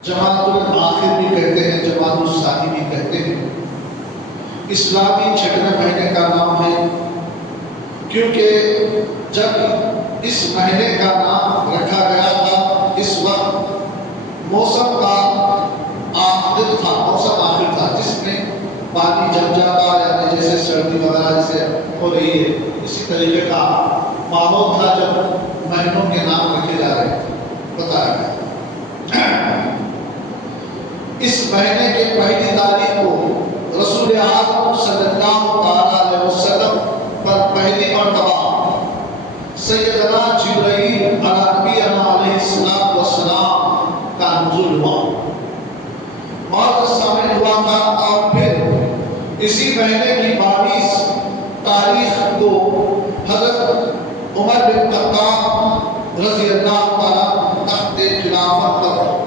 جماعت الآخر بھی کہتے ہیں، جماعت الثانی بھی کہتے ہیں۔ اسلامی چھٹے مہینے کا نام ہے کیونکہ جب اس مہینے کا نام رکھا گیا تھا اس وقت موسم کا آخر تھا جس میں پانی جم جاتا، یعنی جیسے سردی وغیرہ جیسے ہو رہی ہے اسی طریقے کا ماحول تھا جب مہینوں کے نام رکھے جا رہے تھے، بتایا گیا۔ اس مہینے کے پہلی تاریخ کو رسول اعظم صلی اللہ علیہ وسلم پر پہلی مرتبہ سیدنا جبرائیل علیہ السلام کا نزول ہوا اور سامنے ہوا تھا، اور پھر اسی مہینے کی 22 تاریخ کو حضرت عمر بن خطاب رضی اللہ تعالیٰ تخت خلافت پر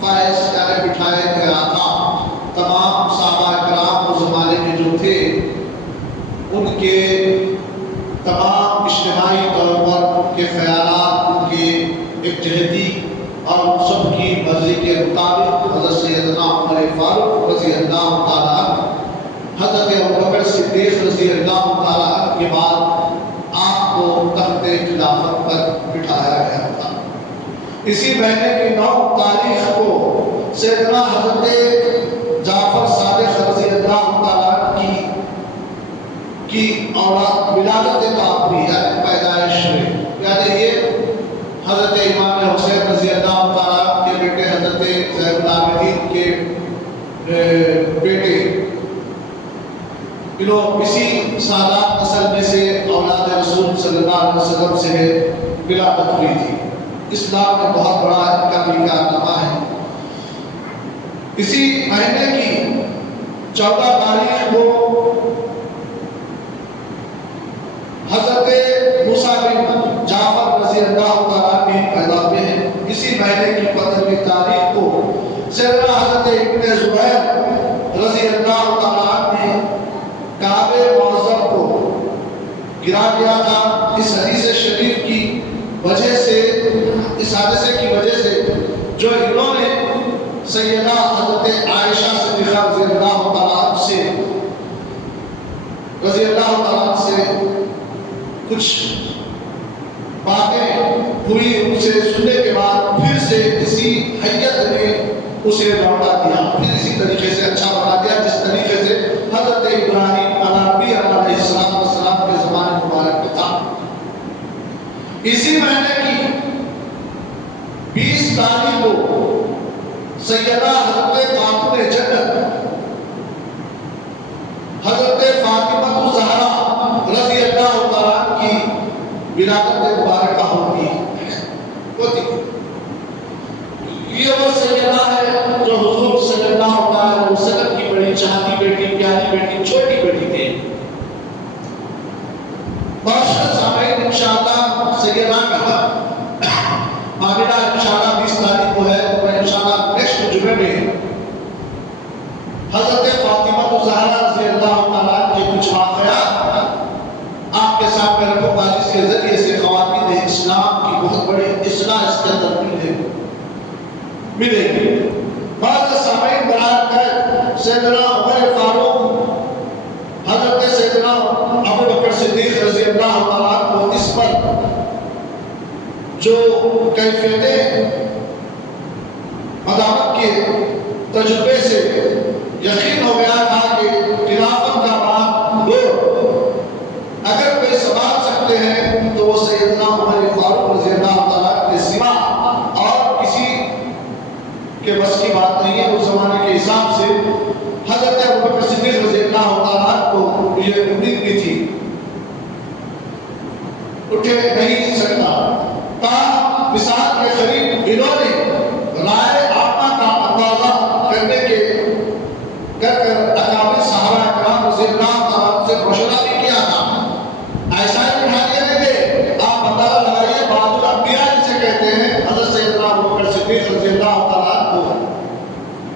فائز بٹھایا گیا تھا۔ تمام صحابہ کرام اس زمانے میں جو تھے ان کے تمام اجتماعی طور پر کے خیالات، ان کے ایک جہتی اور سب کی مرضی کے مطابق حضرت سیدنا عمر فاروق رضی اللہ تعالیٰ، حضرت ابوبکر صدیق رضی اللہ تعالیٰ کے بعد آپ کو تخت خلافت پر بٹھایا گیا تھا۔ اسی مہینے کی 9 تاریخ کو سیدنا حضرت جعفر صادق رضی اللہ تعالیٰ کی اولاد ولادت پاک بھی ہے، پیدائش ہوئی، یعنی یہ حضرت امام حسین رضی اللہ تعالیٰ کے بیٹے حضرت زین العابدین کے بیٹے، انہوں اسی سادات نسل میں سے اولاد رسول صلی اللہ علیہ وسلم سے ولادت ہوئی تھی۔ اسلام میں بہت بڑا ان کا بھی کارنامہ ہے۔ اسی مہینے کی 14 تاریخ کو حضرت موسیٰ بن جعفر رضی اللہ تعالیٰ کی پیدا ہوئے ہیں۔ اسی مہینے کی 15 تاریخ کو سیدنا حضرت ابن زبیر رضی اللہ تعالیٰ نے کعبہ معظم کو گرا دیا تھا۔ اس حدیث شریف کی وجہ سے، اس حادثے کی وجہ سے جو انہوں نے سیدہ حضرت عائشہ صدیقہ رضی اللہ تعالیٰ سے کچھ باتیں ہوئی، ان سے سننے کے بعد پھر سے اسی حیت نے اسے لوٹا دیا، پھر اسی طریقے سے اچھا بنا دیا جس طریقے سے حضرت ابراہیم علیہ السلام کے زمانے مبارک میں تھا۔ اسی مہینے کی 20 تاریخ کو سیدہ حضرت خاتون جنت حضرت فاطمہ الزہرا رضی اللہ تعالیٰ کی ولادت مبارکہ ہوتی ہے۔ یہ وہ سیدہ ہے جو حضور صلی اللہ علیہ وسلم کی بڑی چاہتی بیٹی، پیاری بیٹی، چھوٹی بیٹی تھے۔ باشد سامعین انشاءاللہ سیدہ کا آمینہ انشاءاللہ 20 تاریخ کو ہے، تو میں انشاءاللہ نیکسٹ جمعے میں حضرت فاطمہ الزہرا رضی اللہ تعالیٰ کے کچھ واقعات آپ کے سامنے رکھوں گا، جس کے ذریعے سے خواتین اسلام کی بہت بڑی اصلاح اس کے اندر ملے گی۔ بعض سامعین بیان کر سیدنا عمر فاروق حضرت سیدنا ابوبکر صدیق رضی اللہ تعالیٰ کو اس پر جو کیفیتیں عدالت کے تجربے سے یقین ہو گیا تھا کہ خلافت کا بات دور اگر کوئی سنبھال سکتے ہیں تو وہ سیدنا عمر فاروق رضی اللہ تعالیٰ کے سوا اور کسی کے بس کی بات نہیں ہے۔ اس زمانے کے حساب سے حضرت ابوبکر صدیق رضی اللہ تعالیٰ کو یہ امید بھی تھی، اٹھے نہیں سکتا تا مثال کے قریب انہوں نے رائے عامہ کا اندازہ کرنے کے کر اکابر صحابہ کرام رضی اللہ تعالیٰ سے مشورہ بھی کیا تھا۔ ایسا ہی بٹھا دیا کہ آپ اندازہ لگائیے بعض الانبیاء جسے کہتے ہیں حضرت سیدنا ابوبکر صدیق رضی اللہ تعالیٰ کو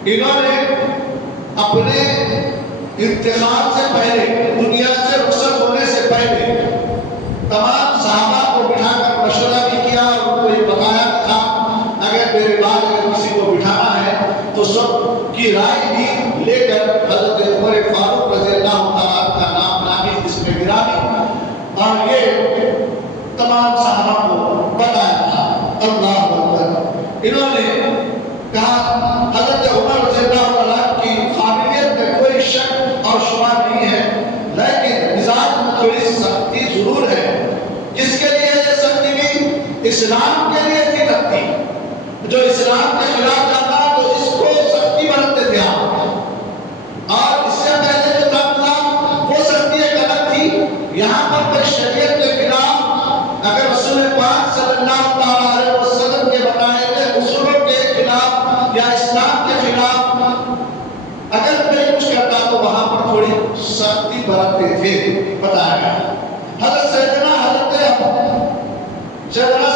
انہوں نے اپنے انتقال سے پہلے، دنیا سے رخصت ہونے سے پہلے تمام صحابہ کو بٹھا کر مشورہ بھی کیا اور ان کو یہ بتایا تھا اگر میرے بعد اگر کسی کو بٹھانا ہے اس وقت کی رائے بھی لے کر حضرت عمر فاروق رضی اللہ تعالیٰ کا نام نامی اس میں گرامی اور یہ تمام صحابہ کو بتایا تھا۔ اللہ اکبر۔ انہوں نے کہا حضرت عمر رضی اللہ تعالیٰ کی قابلیت میں کوئی شک اور شبہ نہیں ہے، لیکن مزاج میں تھوڑی سختی ضرور ہے۔ جس کے لیے یہ سختی بھی اسلام کے لیے تھی لگتی، جو اسلام کے خلاف جاتا تو اس کو سختی برتتے تھے آپ، اور اس سے پہلے جو تھا وہ سختی ایک الگ تھی۔ یہاں پر کوئی شریعت کے خلاف اگر رسول پاک صلی اللہ علیہ وسلم کے بتائے ہوئے اصولوں کے خلاف یا اسلام کے خلاف اگر کوئی کچھ کرتا تو وہاں پر تھوڑی سختی برتتے تھے، بتایا گیا۔ حضرت سیدنا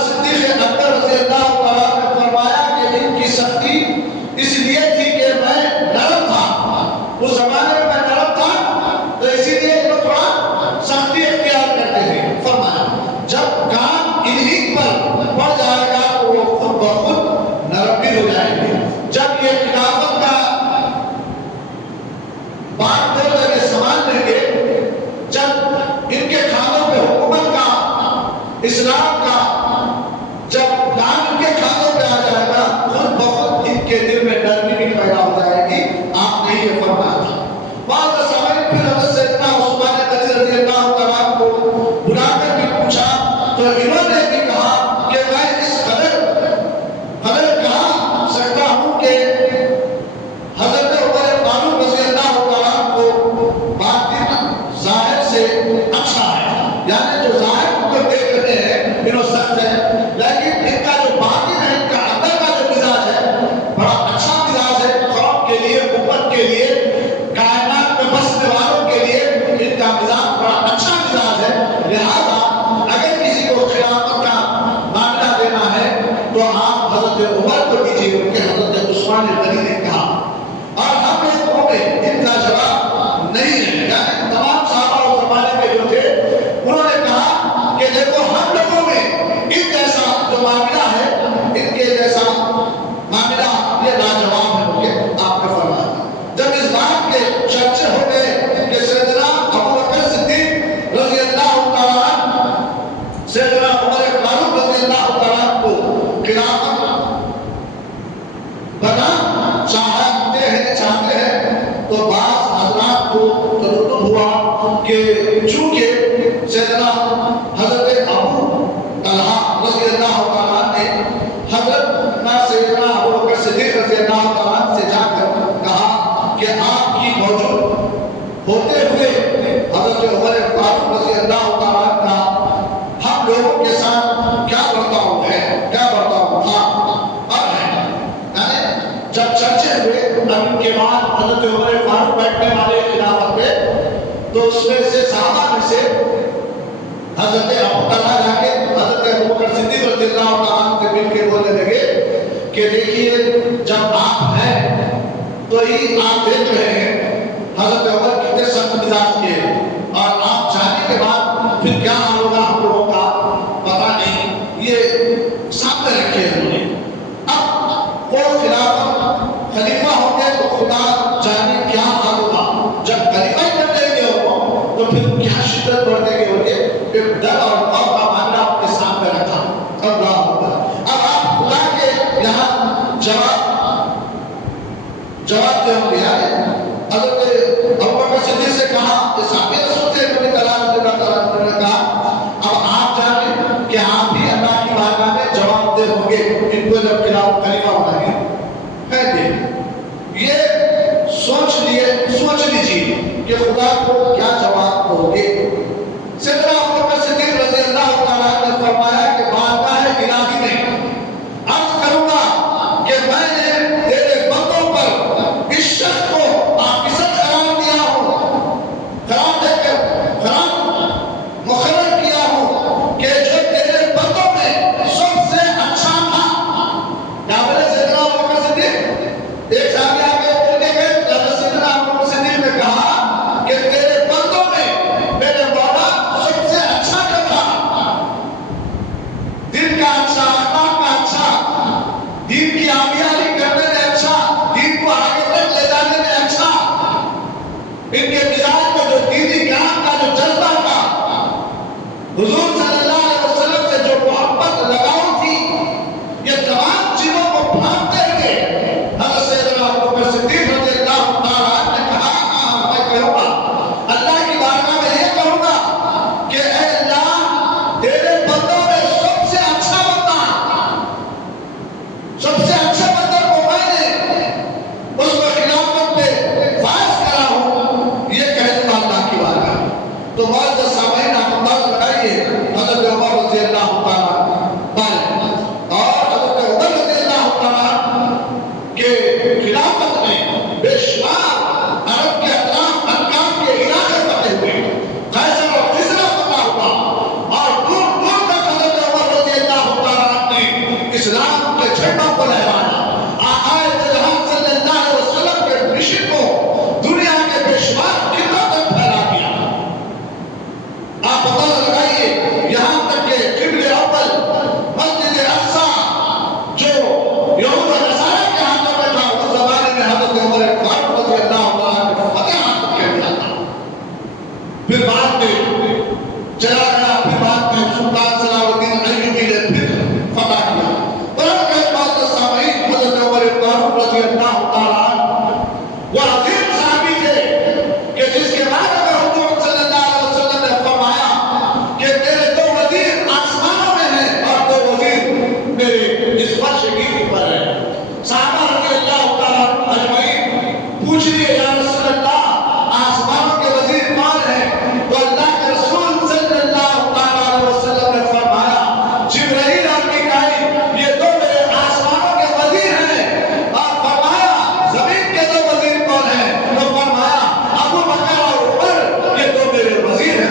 صدیق اکبر رضی اللہ تعالیٰ نے فرمایا کہ ان کی سختی اس لیے تھی کہ میں نرم تھا، اس زمانے میں نرم تھا تو اسی لیے وہ تھوڑا سختی اختیار کرتے تھے۔ فرمایا جب کام انہی پر پڑ جائے گا تو وہ خود بخود نرم بھی ہو جائیں گے۔ جب یہ خلافت کا بات دو جگہ سامان لیں گے، جب ان کے کھانوں پہ حکومت کا اسلام کا جب نام ان کے کھانوں پہ آ جائے گا خود بخود ان کے دل میں نرمی بھی پیدا ہو جائے گی۔ آپ نے یہ فرمایا تھا۔ بعض صحابہ پھر حضرت سیدنا عثمان غنی رضی اللہ تعالیٰ کو بلا کر بھی پوچھا تو انہوں نے بھی کہا کہ میں اس قدر کہا سکتا ہوں کہ حضرت عمر فاروق رضی اللہ تعالیٰ کو باطن ظاہر سے اچھا ہے، یعنی جو ظاہر کو دیکھ رہے ہیں انہوں سخت ہے، لیکن ان کا جو باطن ہے، ان کا اندر کا جو مزاج ہے بڑا اچھا مزاج ہے۔ قوم کے لیے، امت کے لیے، کائنات میں بسنے والوں کے لیے ان کا مزاج بڑا اچھا مزاج ہے۔ لہذا اگر کسی کو خلافت کا معاملہ دینا ہے تو آپ حضرت عمر کو دیجیے، کیونکہ حضرت عثمان غنی نے کہا، اور ہم لوگوں میں ان کا جواب نہیں ہے۔ یعنی تمام صحابہ اور زمانے میں جو تھے انہوں نے کہا کہ دیکھو ہم لوگوں میں ان جیسا جو معاملہ ہے، ان کے جیسا معاملہ یہ لاجواب ہے کہ آپ نے فرمایا۔ جب اس بات کے چرچے ہو گئے کہ سیدنا ابو بکر صدیق رضی اللہ تعالیٰ سیدنا عمر فاروق رضی اللہ تعالیٰ کو خلافت بنا چاہتے ہیں تو بعض حضرات کو تردد ہوا کہ چونکہ سیدنا حضرت ابو طلحہ رضی اللہ تعالیٰ نے حضرت سیدنا ابو بکر صدیق رضی اللہ تعالیٰ سے جا کر کہا کہ آپ کی موجود ہوتے ہوئے حضرت عمر فاروق رضی اللہ تعالیٰ کا ہم لوگوں کے ساتھ کیا برتاؤ ہے، کیا برتاؤ تھا اور ہے۔ یعنی جب چرچے ہوئے اب کے بعد حضرت عمر فاروق بیٹھنے والے خلافت پہ تو اس میں سے صحابہ میں سے حضرت ابو طلحہ جا کے حضرت ابو بکر صدیق رضی اللہ تعالیٰ سے مل کے بولنے لگے کہ دیکھیے جب آپ ہیں تو ہی آپ دیکھ رہے ہیں حضرت عمر کتنے سخت مزاج کے، اور آپ جانے کے بعد پھر کیا حال ہوگا ہم لوگوں کا پتہ نہیں، یہ سامنے رکھے انہوں نے۔ اب وہ خلیفہ ہوں گے تو خدا جانے کیا حال ہوگا، جب خلیفہ ہی بن جائیں گے وہ تو پھر کیا شدت بڑھتے گے ہوں گے، پھر ڈر اور خوف کا معاملہ آپ کے سامنے رکھا۔ اللہ اکبر۔ اب آپ خدا کے یہاں جواب دے ہوں گے، حضرت ابو بکر صدیق سے کہا کہ صحابی رسول تھے نبی اللہ تعالیٰ نے کہا اب آپ جانیں کہ آپ بھی اللہ کی بارگاہ میں جواب دے ہوں گے ان کو جب خلیفہ بنائیں گے۔ یہ سوچ لیجیے کہ خدا کو کیا جواب دو گے۔ سیدنا ابو بکر صدیق رضی اللہ تعالیٰ نے فرمایا کہ بارگاہ الہی میں عرض کروں گا کہ میں نے تیرے بندوں پر اس شخص کو آفیسر قرار رضی اللہ تعالیٰ وہ عظیم صحابی تھے کہ جس کے بعد اگر حضور صلی اللہ علیہ وسلم نے فرمایا کہ تیرے دو وزیر آسمانوں میں ہیں اور دو وزیر میرے اس فرش کی اوپر ہیں، صحابہ رضی اللہ تعالیٰ اجمعین پوچھ لیے یا رسول اللہ آسمانوں کے وزیر کون ہیں؟ تو اللہ کے رسول صلی اللہ علیہ وسلم نے فرمایا جبرائیل اور میکائیل یہ دو میرے آسمانوں کے وزیر ہیں، اور فرمایا زمین کے دو وزیر کون ہیں؟ تو فرمایا ابو بکر اور عمر یہ دو میرے وزیر ہیں۔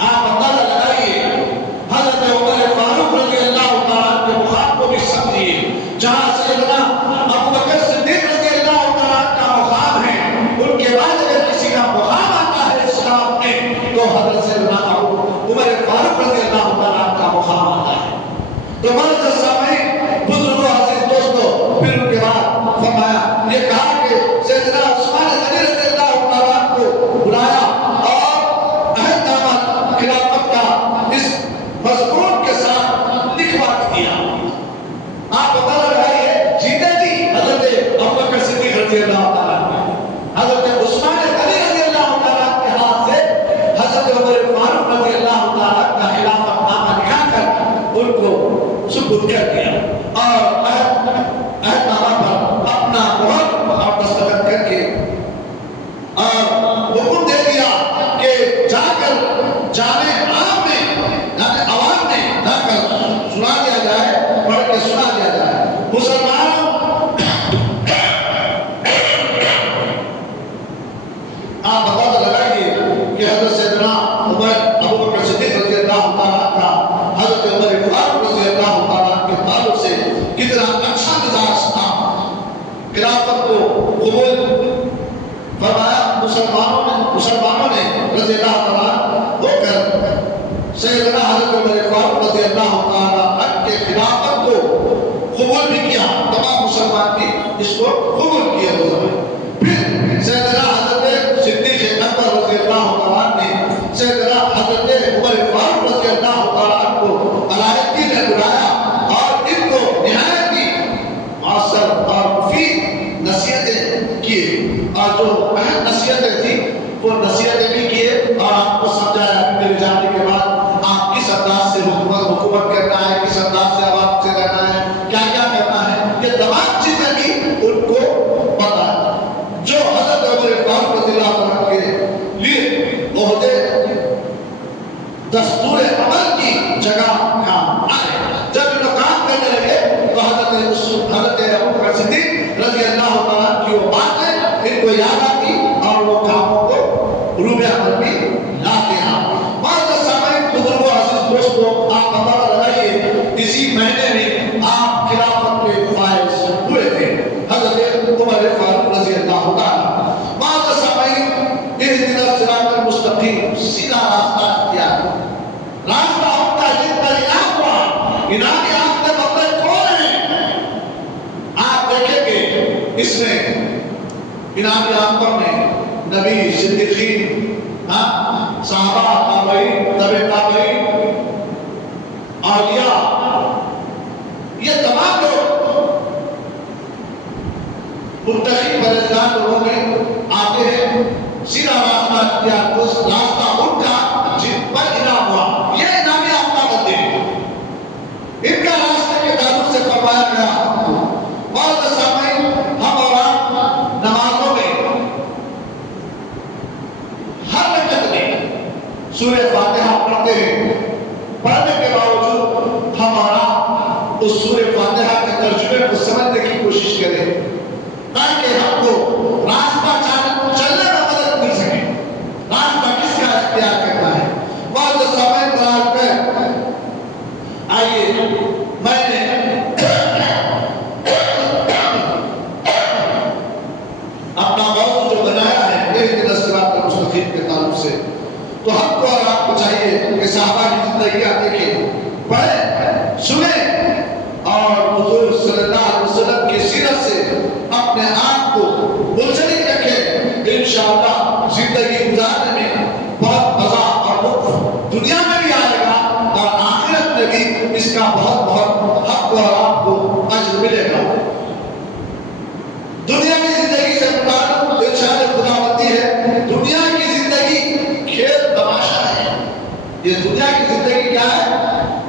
آپ اندازہ لگائیے حضرت عمر فاروق رضی اللہ تعالیٰ کے مقام کو بھی سمجھیے، جہاں سیدنا ابو بکر صدیق رضی اللہ تعالیٰ کا مقام ہے، ان کے بعد اگر کسی کا مقام آتا ہے اسلام میں تو حضرت سیدنا عمر فاروق رضی اللہ تعالیٰ کا مقام آتا ہے۔ تو معزز سامعین، بزرگوں، عزیز دوستوں، پھر ان کے بعد فرمایا یہ کہا کہ سیدنا عثمان غنی رضی اللہ تعالیٰ کو بلایا اور عہد نامہ خلافت کا اس مضمون کے ساتھ لکھوا دیا۔ آپ بتا رہے ہیں جیتے جی حضرت ابوبکر صدیق رضی اللہ تعالیٰ، حضرت عثمان غنی رضی اللہ تعالیٰ کے ہاتھ سے حضرت عمر فاروق رضی اللہ تعالیٰ کا خلافت نامہ لکھا کر ان کو سپرد کر دیا اور عہد نامہ پر اپنا مہر اور دستخط کر کے اور حکم دے دیا کہ جا کر جامع عام میں یعنی عوام میں جا کر سنا دیا جائے، پڑھ کے سنا دیا جائے۔ مسلمانوں آپ بتا لگائیے کہ حضرت سیدنا ابوبکر صدیق رضی اللہ تعالیٰ کا حضرت عمر فاروق رضی اللہ تعالیٰ کے تعلق سے کتنا اچھا مزاج تھا۔ خلافت کو قبول فرمایا مسلمانوں نے رضی اللہ تعالیٰ ہو کر سیدنا حضرت عمر فاروق رضی اللہ تعالیٰ کے خلافت کو قبول بھی کیا، تمام مسلمان بھی اس کو قبول کیا۔ پھر سیدنا حضرت صدیق اکبر رضی اللہ تعالیٰ نے سیدنا حضرت عمر فاروق رضی اللہ تعالیٰ کو علیحدگی میں بلایا اور ان کو نہایت ہی معاصر اور مفید نصیحتیں کیے، اور جو اہم نصیحتیں تھیں وہ نصیحتیں بھی کیے اور آپ کو سمجھایا میرے جانے کے بعد آپ کس انداز سے حکومت کرنا ہے، کس انداز سے عوام سے رہنا ہے، کیا کیا کرنا ہے، یہ تمام چیزیں بھی ان کو پتا ہے۔ جو حضرت عمر فاروق رضی اللہ عنہ کے لیے عہدے دستور عمل کی جگہ کام آئے، جب انہوں کام کرنے لگے تو حضرت ابوبکر صدیق رضی اللہ تعالیٰ کی وہ باتیں ان کو یاد آتی اور وہ کاموں کو روبے عمل بھی لاتے ہیں۔ معزز سامعین، بزرگوں، عزیز دوستوں، آپ پتہ لگائیے اسی مہینے میں آپ خلافت کے فائز ہوئے تھے، حضرت عمر فاروق رضی اللہ تعالیٰ۔ معزز سامعین، اہدنا الصراط المستقیم، سیدھا راستہ اختیار، راستہ ان کا جن پر انعام ہوا، انعام آپ کے مطلب کون ہیں؟ آپ دیکھیں گے اس میں انعام آخر میں نبی، صدیقین، صحابہ، تابعین، تبع تابعین، اولیاء، یہ تمام لوگ متقی پرہیزگار لوگوں میں آتے ہیں۔ سیدھا راستہ اختیار، اس راستہ ان کا جن پر انعام ہوا، یہ انعام آفتہ بندے ہیں، ان کا راستے کے تعلق سے فرمایا گیا۔ معزز سامعین، ہم اور آپ نمازوں میں ہر رکعت میں سورہ فاتحہ پڑھتے ہیں، پڑھنے کے باوجود ہمارا اس سورہ فاتحہ کے ترجمے کو سمجھنے کی کوشش کریں تاکہ ہم کو راستہ چلنے میں مدد مل سکے، راستہ کس کا اختیار کرنا ہے۔ معزز سامعین، برابر پہ آئیے، میں نے اپنا موضوع جو بنایا ہے اہدنا الصراط المستقیم کے تعلق سے، تو ہم کو اور آپ کو چاہیے کہ صحابہ کی زندگیاں دیکھیں، پڑھیں، سنیں اور حضور صلی اللہ علیہ وسلم کی سیرت سے اپنے آپ کو منسلک رکھیں۔ انشاءاللہ زندگی گزارنے میں بہت مزہ اور لطف دنیا میں بھی آئے گا اور آخرت میں بھی اس کا بہت بہت حق اور آپ کو اجر ملے گا۔ یہ دنیا کی زندگی کیا ہے؟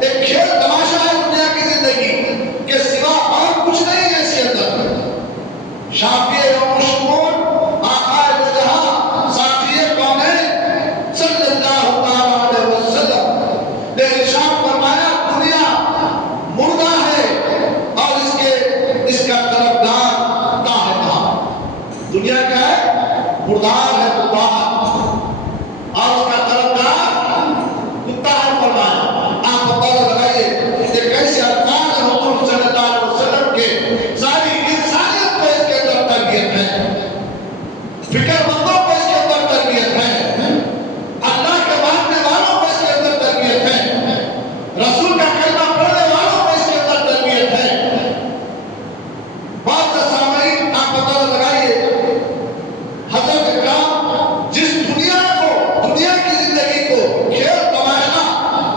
ایک کھیل تماشا ہے دنیا کی زندگی کہ سوا اور کچھ نہیں ہے اس کے اندر۔ شافی یوم شمول آقائے دو جہاں ساتھی کونین صلی اللہ علیہ وسلم نے ارشاد فرمایا دنیا مردہ ہے اور اس کا طرفدار کتا ہے کہاں؟ دنیا کیا ہے؟ مردار ہے کتا اور اس کا طرفدار کتا ہے فرمایا۔ آپ اندازہ لگائیے کہ کیسے الفاظ حضور صلی اللہ علیہ وسلم کے ساری انسانیت کو اس کے اندر تربیت ہے، فکر مندوں کو اس کے اندر تربیت ہے، اللہ کے ماننے والوں کو اس کے اندر تربیت ہے، رسول کا کلمہ پڑھنے والوں کو اس کے اندر تربیت ہے۔ بات سے سامعین آپ اندازہ لگائیے حضرت اکرام جس دنیا کو، دنیا کی زندگی کو کھیل تماشا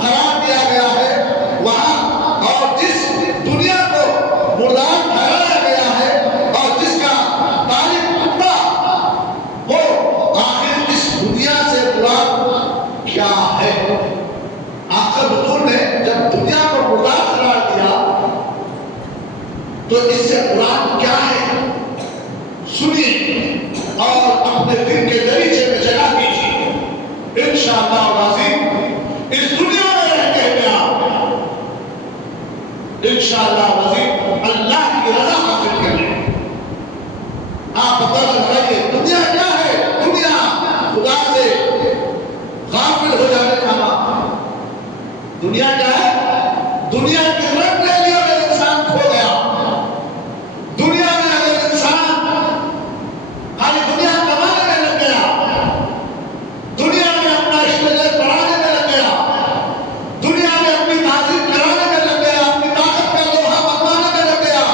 قرار دیا گیا ہے وہاں، اور جس دنیا کو مردار ٹھہرایا گیا ہے اور جس کا تعلق کتا، وہ آخر اس دنیا سے مراد کیا ہے؟ آخر حضور نے جب دنیا کو مردار قرار دیا تو اس سے مراد کیا ہے؟ سنیے اور اپنے دل کے دریچے میں جگہ دیجیے۔ انشاءاللہ العظیم اس دنیا میں رہتے ہوئے آپ انشاءاللہ العظیم اللہ کی رضا حاصل کریں۔ آپ پتہ لگائیے دنیا کیا ہے؟ دنیا خدا سے غافل ہو جانے کا نام۔ دنیا کیا ہے؟ دنیا کی رنگ لے لیا اگر انسان کھو گیا۔ دنیا میں اگر انسان خالی دنیا کمانے میں لگ گیا، دنیا میں اپنا اشتغال بڑھانے میں لگ گیا، دنیا میں اپنی تعظیم کرانے میں لگ گیا، اپنی طاقت کا لوہا منوانے میں لگ گیا،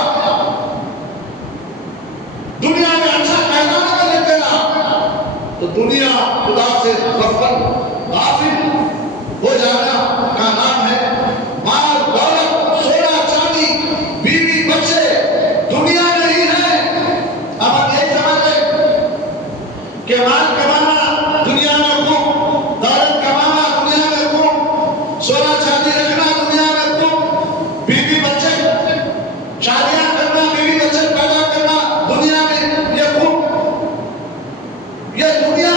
دنیا میں اچھا کہلانے میں لگ گیا، تو دنیا خدا سے غافل ہو جانا کا نام ہے۔ مال دولت سونا چاندی بیوی بچے دنیا نہیں ہے۔ اب ہم یہی سمجھ لیں کہ مال کمانا دنیا میں خوب، دولت کمانا دنیا میں خوب، سونا چاندی رکھنا دنیا میں خوب، بیوی بچے شادیاں کرنا، بیوی بچے پیدا کرنا دنیا میں یہ خوب۔ یہ دنیا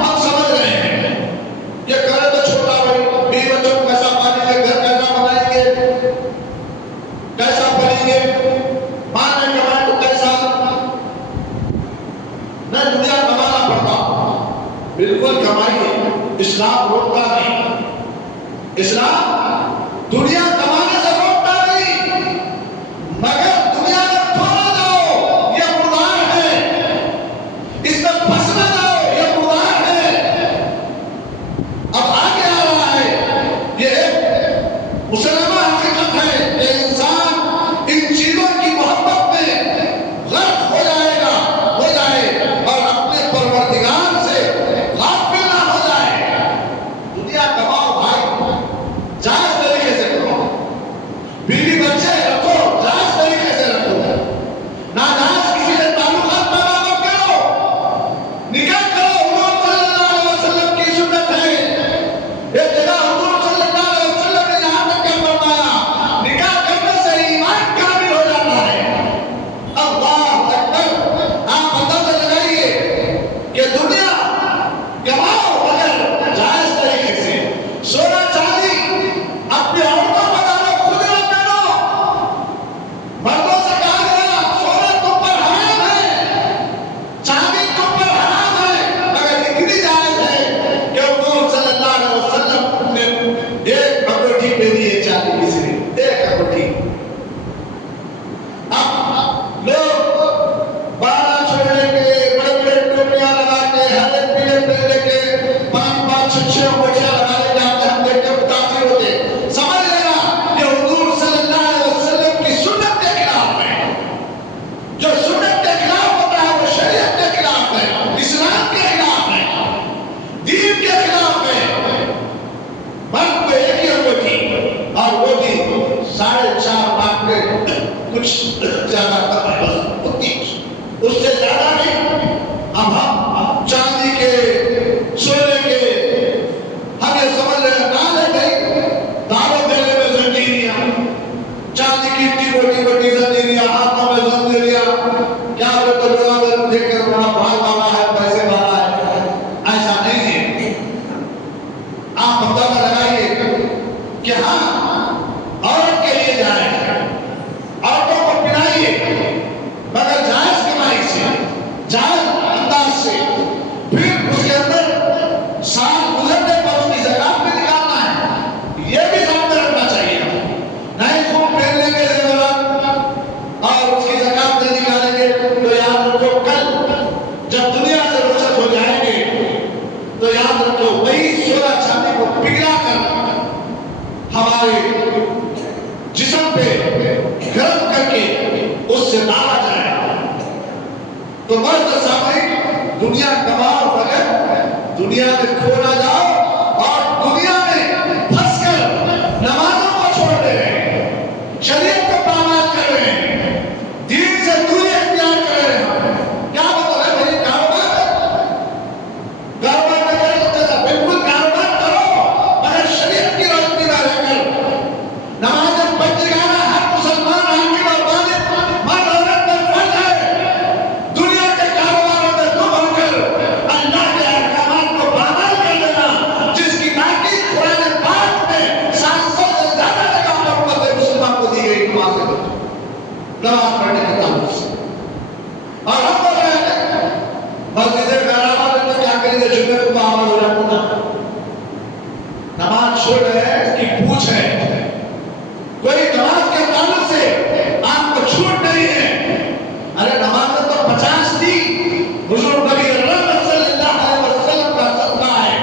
ہم سمجھ رہے ہیں، یہ کرے تو چھوٹا بھائی، بیوی بچوں کو کیسا پالیں گے، گھر کیسا بنائیں گے، کیسا پڑھیں گے، ماں نے کمائے تو کیسا نہ دنیا کمانا پڑتا۔ بالکل کمائیے، اسلام روکتا نہیں، اسلام دنیا کمانے سے روکتا نہیں، مگر دنیا میں کھو نہ جاؤ، یہ مردار ہے، اس میں پھنس نہ جاؤ، یہ مردار ہے۔ اب آگے آ رہا ہے، یہ ایک مسلمہ حقیقت ہے کہ انسان ان چیزوں کی محبت میں غرق ہو جائے گا، ہو جائے اور اپنے پروردگار سے غافل نہ ہو جائے۔ دنیا کماؤ بھائی، جائز طریقے سے کماؤ، بیوی بچے رکھو جائز طریقے سے رکھو، ناجائز کسی سے تعلقات پیدا مت کرو، نکاح کرو، حضور صلی اللہ علیہ وسلم کی سنت ہے۔ ایک جگہ حضور صلی اللہ علیہ وسلم نے یہاں تک کیا فرمایا، نکاح کرنے سے ایمان کامل ہو جاتا ہے۔ اللہ اکبر! آپ اندازہ لگائیے کہ دنیا کماؤ مگر جائز طریقے سے، سونا چاندی اپنی عورتوں کو ڈالو، خود نہ پہنو۔ مردوں سے کہا گیا سونا تم پر حرام ہے، چاندی تم پر حرام ہے، مگر اتنی جائز ہے کہ حضور صلی اللہ علیہ وسلم نے ایک انگوٹھی پہنی ہے چاندی کی، صرف ایک انگوٹھی۔ اب لوگ بالا چھوڑنے کے، بڑے بڑے ٹوپیاں لگا کے، ہرے پیلے پہننے کے، 5 6 انگوٹھیاں لگانے کے ہم دیکھ کے متاثر ہوتے، سمجھ لینا یہ حضور صلی اللہ علیہ وسلم کی سنت کے خلاف ہے۔ جو سنت کے خلاف ہوتا ہے وہ شریعت کے خلاف ہے، اسلام کے خلاف ہے، دین کے خلاف ہے۔ مرد کو ایک ہی انگوٹھی اور وہ بھی 4.5 لاکھ کے کچھ زیادہ ہوتی، اس سے زیادہ نہیں۔ اب ہم چاندی کے، سونے کے، ہم یہ سمجھ رہے ہیں یہاں پہ تو لوگ دیکھ کر بڑا بھاگ والا ہے، پیسے والا ہے، ایسا نہیں ہے۔ آپ اندازہ لگائیے کہ ہاں عورت کے لیے جائیں، عورتوں کو پلائیے مگر جائز کمائی سے، جائز انداز سے، پھر اس کے اندر سال گزرنے پر اس کی زکات بھی نکالنا ہے، یہ بھی سامنے رکھنا چاہیے۔ نہیں خوب پہننے کے زیورات اور اس کی زکات نہیں نکالیں گے تو یاد رکھو کل جب دنیا سے رخصت ہو جائیں گے تو یاد رکھو وہی سونا چاندی کو پگھلا کر ہمارے جسم پہ گرم کر کے اس سے ڈالا جائے گا۔ تو مرد سامعین، دنیا کماؤ مگر دنیا میں کھو نہ جاؤ، اور دنیا میں پھنس کر نمازوں کو چھوڑ دے رہے ہیں، شریعت کو پامال کر رہے ہیں، دین سے دوری اختیار کر رہے ہیں۔ کیا مطلب ہے بھائی؟ کاروبار کاروبار میں کیا ہوتا ہے؟ بالکل کاروبار کرو مگر شریعت کی روشنی میں رہ کر نماز پڑھ جانا ہر مسلمان عاقل اور بالغ مرد عورت پر فرض ہے۔ دنیا کے کاروباروں میں ڈوب ہو کر اللہ کے احکامات کو پامال کر دینا، جس کی تاکید قرآن پاک میں 700 سے زیادہ جگہ پر امت مسلمان کو دی گئی نماز پڑھنے کے تعلق سے۔ اور ہم بول رہے ہیں مسجد غیرآباد میں کیا کریں گے؟ جمعے کو پامال ہو جاتا، نماز چھوڑ رہے ہیں، اس کی پوچھ ہے، کوئی نماز کے تعلق سے آپ کو چھوٹ نہیں ہے۔ ارے نماز تو 50 تھی، حضور نبی رحمت صلی اللہ علیہ وسلم کا صدقہ ہے،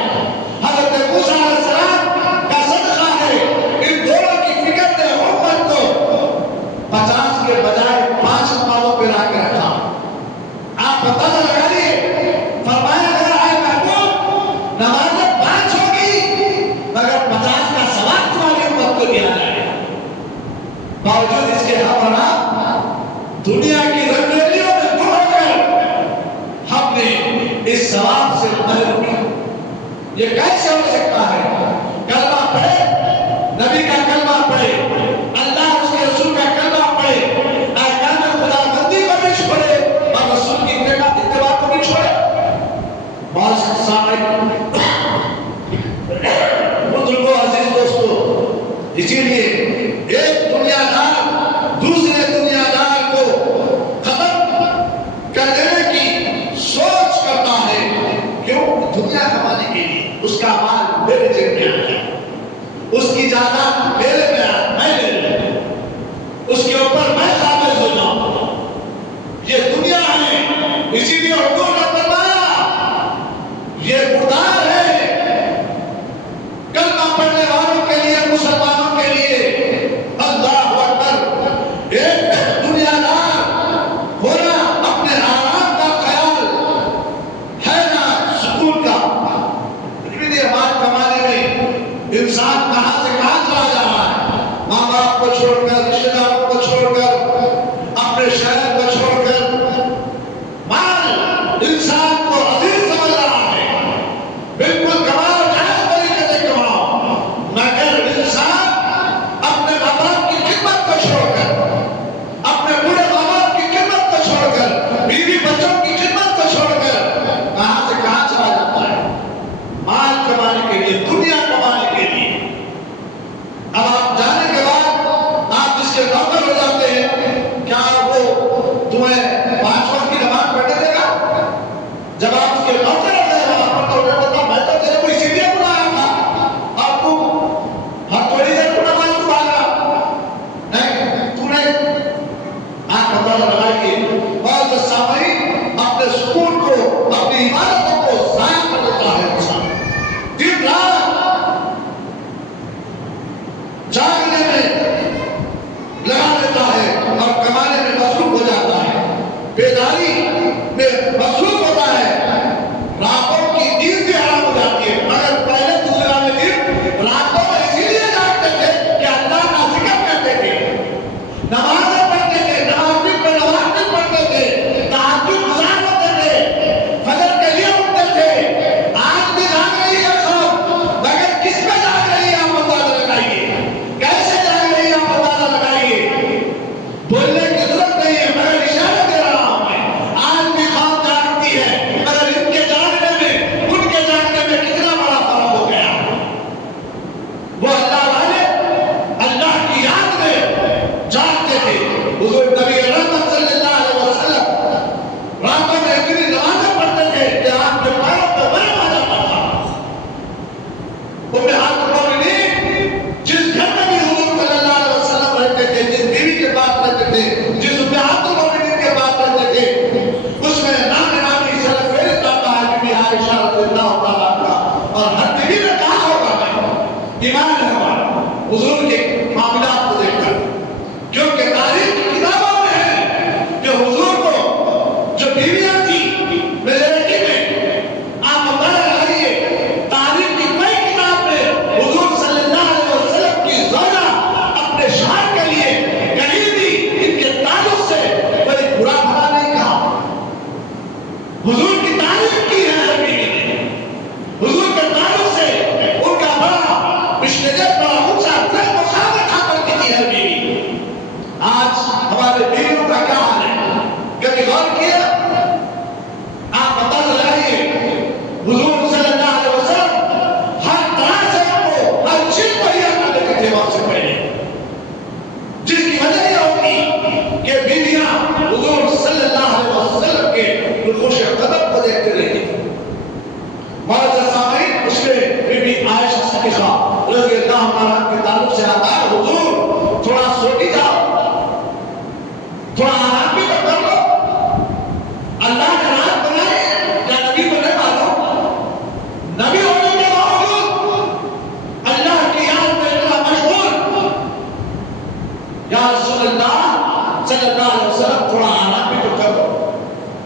حضرت موسیٰ علیہ السلام کا صدقہ ہے، ان دونوں کی فکر نے امت کو 50 کے بجائے 5 نمازوں پہ لا کے رکھا۔ آپ اندازہ لگائیے، فرمایا گیا ہے محبوب نمازیں 5 ہوگی مگر 50 کا ثواب تمہاری امت کو دیا جائے۔ باوجود اس کے ہمارا دنیا کی رنگریلیوں میں ڈوب کر ہم نے اس ثواب سے محروم کیا۔ یہ کیسے ہو سکتا ہے؟ کلمہ پڑھے، نبی کا کلمہ پڑھے، اللہ اس کے رسول کا کلمہ پڑھے، احکام خدا بندی کو بھی چھوڑے اور رسول کی اتباع کو بھی چھوڑے۔ بہت سامنے بزرگوں، عزیز دوستو، اسی لیے ایک دنیا دار دوسرے دنیا دار کو ختم کر دینے کی سوچ کرتا ہے۔ کیوں؟ دنیا کمانے کے لیے اس کا مال میرے جیب میں آ جائے، اس کی جائیداد میرے میں لے لوں، اس کے اوپر میں قابض ہو جاؤں۔ یہ دنیا ہے، اسی لیے حضور نے فرمایا یہ مردار ہے کلمہ پڑھنے والوں کے لیے، مسلمانوں کے لیے۔ اللہ اکبر! ایک دنیا دار ہونا اپنے آرام کا خیال ہے نا، سکون کا، اتنی دیر مال کمانے میں انسان کہاں سے کہاں چلا جا رہا ہے، ماں باپ کو چھوڑ کر، رشتہ داروں کو چھوڑ کر، اپنے شہر کو چھوڑ کر، مال انسان کو عزیز سمجھ رہا ہے۔ بالکل کماؤ، جائز طریقے سے کماؤ، مگر انسان اپنے ماں باپ کی خدمت کو چھوڑ کر، اپنے بوڑھے ماں باپ کی خدمت کو چھوڑ کر، بیوی بچوں کی خدمت کو چھوڑ کر کہاں سے کہاں چلا جاتا ہے؟ مال کمانے کے لیے، دنیا کمانے کے لیے۔ اب آپ جانے کے بعد آپ جس کے نوکر ہو جاتے ہیں، کیا وہ تمہیں 5 وقت کی نماز پڑھنے دے گا؟ جب آپ اس کے نوکر ہو گئے، آپ پر تو انہیں بتا میں تو تیرے کو اسی لیے بلایا تھا، آپ کو ہر تھوڑی دیر کو نماز کو بھاگا نہیں، تو نے آپ اندازہ لگائیے۔ بعض سامعین اپنے سکون کو، اپنی عبادتوں کو ضائع کر دیتا ہے انسان، دن رات جاگنے میں لگا دیتا ہے اور کمانے میں مصروف ہو جاتا ہے، بیداری میں مصروف ہوتا ہے، راتوں کی نیند بھی حرام ہو جاتی ہے۔ مگر پہلے گزرانے دن راتوں میں اسی لیے جاگتے تھے کہ اللہ کا ذکر کرتے تھے، نمازیں پڑھتے تھے، نوافل پڑھتے تھے، تہجد گزار ہوتے تھے، فجر کے لیے اٹھتے تھے۔ آج بھی جاگ رہی ہے خواب، مگر کس پہ جاگ رہی ہے آپ اندازہ لگائیے، کیسے جاگ رہی ہے آپ اندازہ لگائیے۔ بولنے کی ضرورت نہیں ہے، مگر اشارہ دے رہا ہوں میں،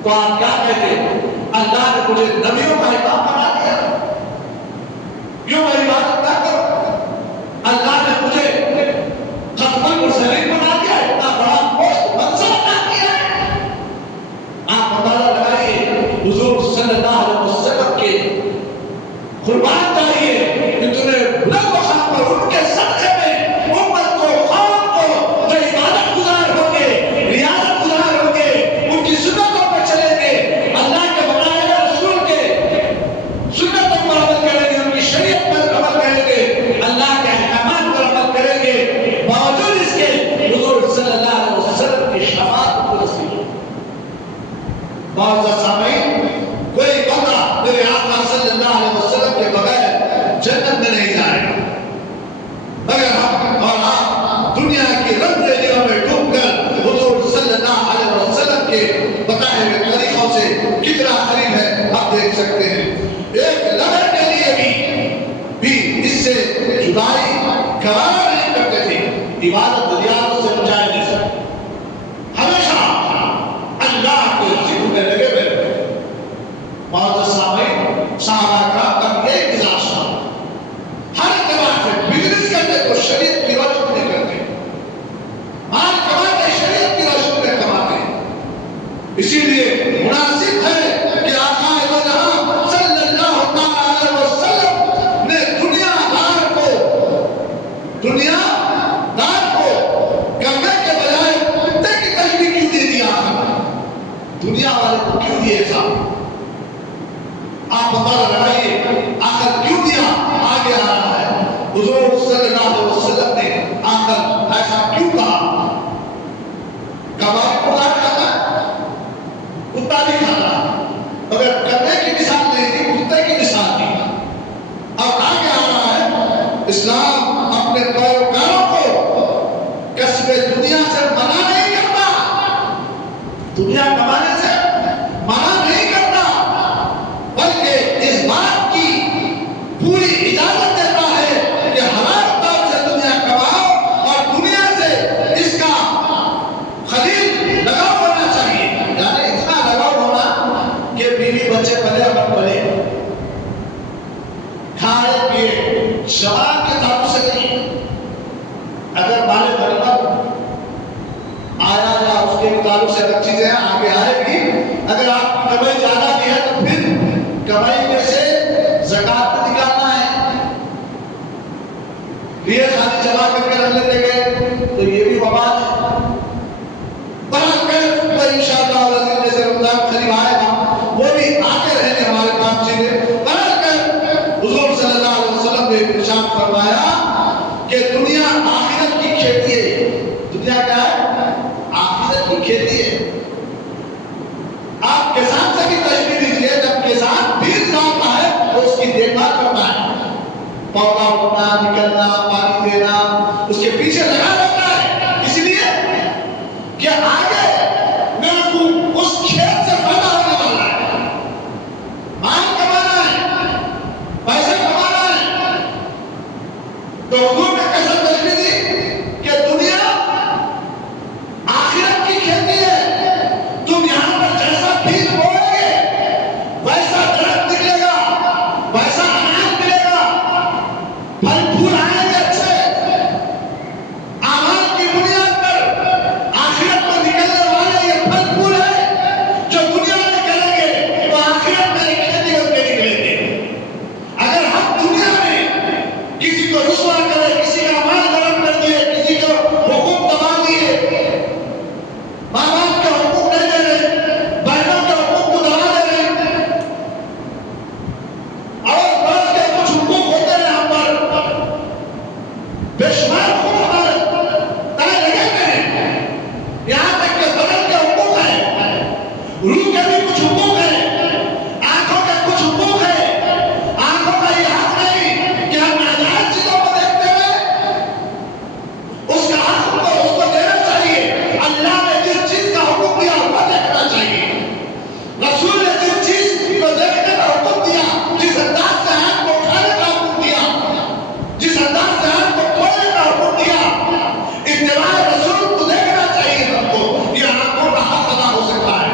تو آپ کیا کہتے ہیں؟ اللہ نے مجھے نبیوں کا امام بنا دیا، کیوں میں عبادت نہ کروں؟ اللہ نے مجھے ختم المرسلین بنا دیا، اتنا بڑا پوسٹ منصب عطا کیا ہے۔ آپ اندازہ لگائیے حضور صلی اللہ علیہ وسلم کے قربان جائیے اتنے بلند مقام پر ان کے صدقے میں امت کو، قوم کو جو عبادت گزار ہوں گے، ریاضت گزار ہوں گے، ان کی سنتوں پر چلیں گے، اللہ کے بنائے ہوئے رسول کے سنتوں پر عمل کریں گے، ان کی شریعت پر عمل کریں گے، اللہ کے احکامات پر عمل کریں گے، باوجود اس کے حضور صلی اللہ علیہ وسلم کی شفاعت کو نصیب ہوگی۔ معزز سامعین، کوئی بندہ میرے آقا صلی اللہ علیہ وسلم کے بغیر جنت میں نہیں جائے گا۔ اگر ہم اور آپ دنیا کی رنگ ریلیوں میں ڈوب کر حضور صلی اللہ علیہ وسلم کے بتائے ہوئے طریقوں سے کتنا قریب ہے آپ دیکھ سکتے ہیں۔ ایک لمحے کے لیے بھی اس سے جدائی گوارا نہیں کرتے تھے۔ عبادت ریاضت سے بچائے نہیں سکتے، ہمیشہ اللہ کے ذکر میں لگے ہوئے رہے۔ معزز سامعین، صحابہ کرام کا ایک مزاج تھا، ہر اعتبار سے بزنس کرتے تو شریعت کی روشنی میں کرتے، مال کماتے شریعت کی روشنی میں کماتے۔ اسی لیے مناسب ہے کہ آقا دو جہاں صلی اللہ علیہ وسلم نے دنیا دار کو کنگے کے بجائے کتے کی تشبیہ کیوں دے دیا؟ دنیا والے کو کیوں دیے صاحب؟ آپ اندازہ لگائیے آخر کیوں دیا؟ آگے آ رہا ہے حضور صلی اللہ علیہ وسلم نے آخر ایسا کیوں کہا؟ کباب کتا کھاتا ہے، کتا بھی کھاتا ہے، مگر کنگے کی مثال نہیں تھی، کتے کی مثال تھی۔ اب آگے آ رہا ہے اسلام اپنے پیروکاروں کو کسب دنیا سے منع نہیں کرتا، دنیا کمانے سے منع نہیں کرتا، بلکہ اس بات کی پوری اجازت دیتا ہے کہ حلال طور سے دنیا کماؤ اور دنیا سے اس کا خلیل لگاؤ ہونا چاہیے، یعنی اتنا لگاؤ ہونا کہ بیوی بچے پلے اور پلے، کھائے پیے، شراب کے تعلق سے نہیں۔ اگر مال غنیمت آیا یا اس کے تعلق سے الگ چیزیں آگے آئے گی، اگر آپ کی کمائی زیادہ بھی ہے تو پھر کمائی میں سے زکات نکالنا ہے، یہ خالی جمع کر کے رکھ لیتے گئے تو یہ بھی وبال ہے۔ بہرحال پھر انشاءاللہ العزیز جیسے رمضان قریب آئے گا وہ بھی آتے رہیں گے ہمارے پاس چیزیں۔ بہرحال حضور صلی اللہ علیہ وسلم نے ارشاد فرمایا کہ دنیا آخرت کی کھیتی ہے۔ دنیا کیا ہے؟ آخرت کی کھیتی ہے۔ آپ کسان سے بھی تشبیہ دیجئے، جب کسان بیج ڈالتا ہے تو اس کی دیکھ بھال کرتا ہے، پودا اٹھنا، نکلنا، پانی دینا، اس کے پیچھے لگا رہتا ہے، اس لیے کہ آگے میرے کو اس کھیت سے فائدہ ہونے والا ہے، مال کمانا ہے، پیسے کمانا ہے۔ تو حضور نے کیسا تشبیہ دی کہ دنیا آخرت کی کھیتی ہے، تم یہاں پر جیسا بیج بوئے گے ویسا درخت نکلے گا، ویسا اناج ملے گا، پھل پھول آئیں گے اچھے، اعمال کی بنیاد پر آخرت میں نکلنے والے یہ پھل پھول ہیں جو دنیا میں کریں گے تو آخرت میں کھیتی کر کے نکلیں گے۔ اگر ہم دنیا میں کسی کو رسوا کرے، کسی کا مال غرق کر دیے، کسی کو حقوق دبا دیے، ماں باپ کے حقوق نہیں دے رہے، بہنوں کے حقوق کو دبا دے رہے، اور بعض کے کچھ حقوق ہوتے ہیں ہم پر، بے شمار حقوق ہمارے تائیں لگے ہوئے ہیں، یہاں تک کہ بدن کے حقوق ہیں، روح کے بھی کچھ حقوق ہیں، آنکھوں کے کچھ حقوق ہیں۔ آنکھوں کا یہ حق نہیں کہ ہم ناجائز چیزوں کو دیکھتے ہوئے اس کا حق اس کو دینا چاہیے۔ اللہ نے جس چیز کا حکم دیا وہ دیکھنا چاہیے، رسول نے جس چیز کو دیکھنے کا حکم دیا، جس انداز سے آنکھ کو اٹھانے کا حکم دیا، جس انداز سے آنکھ کو کھولنے کا حکم دیا، اتباع رسول کو دیکھنا چاہیے۔ ہم کو یہ آنکھوں کا حق ادا ہو سکتا ہے،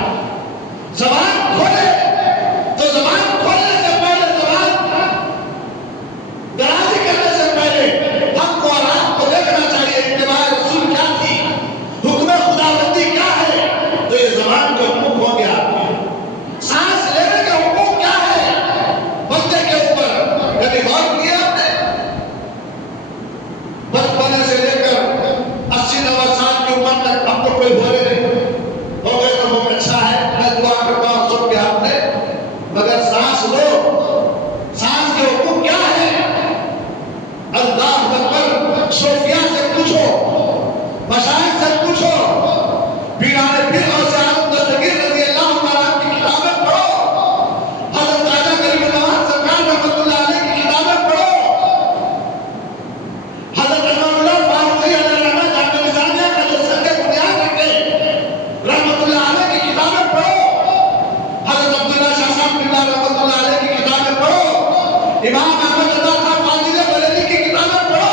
امام احمد رضا خان فاضل بریلوی کی کتابیں پڑھو،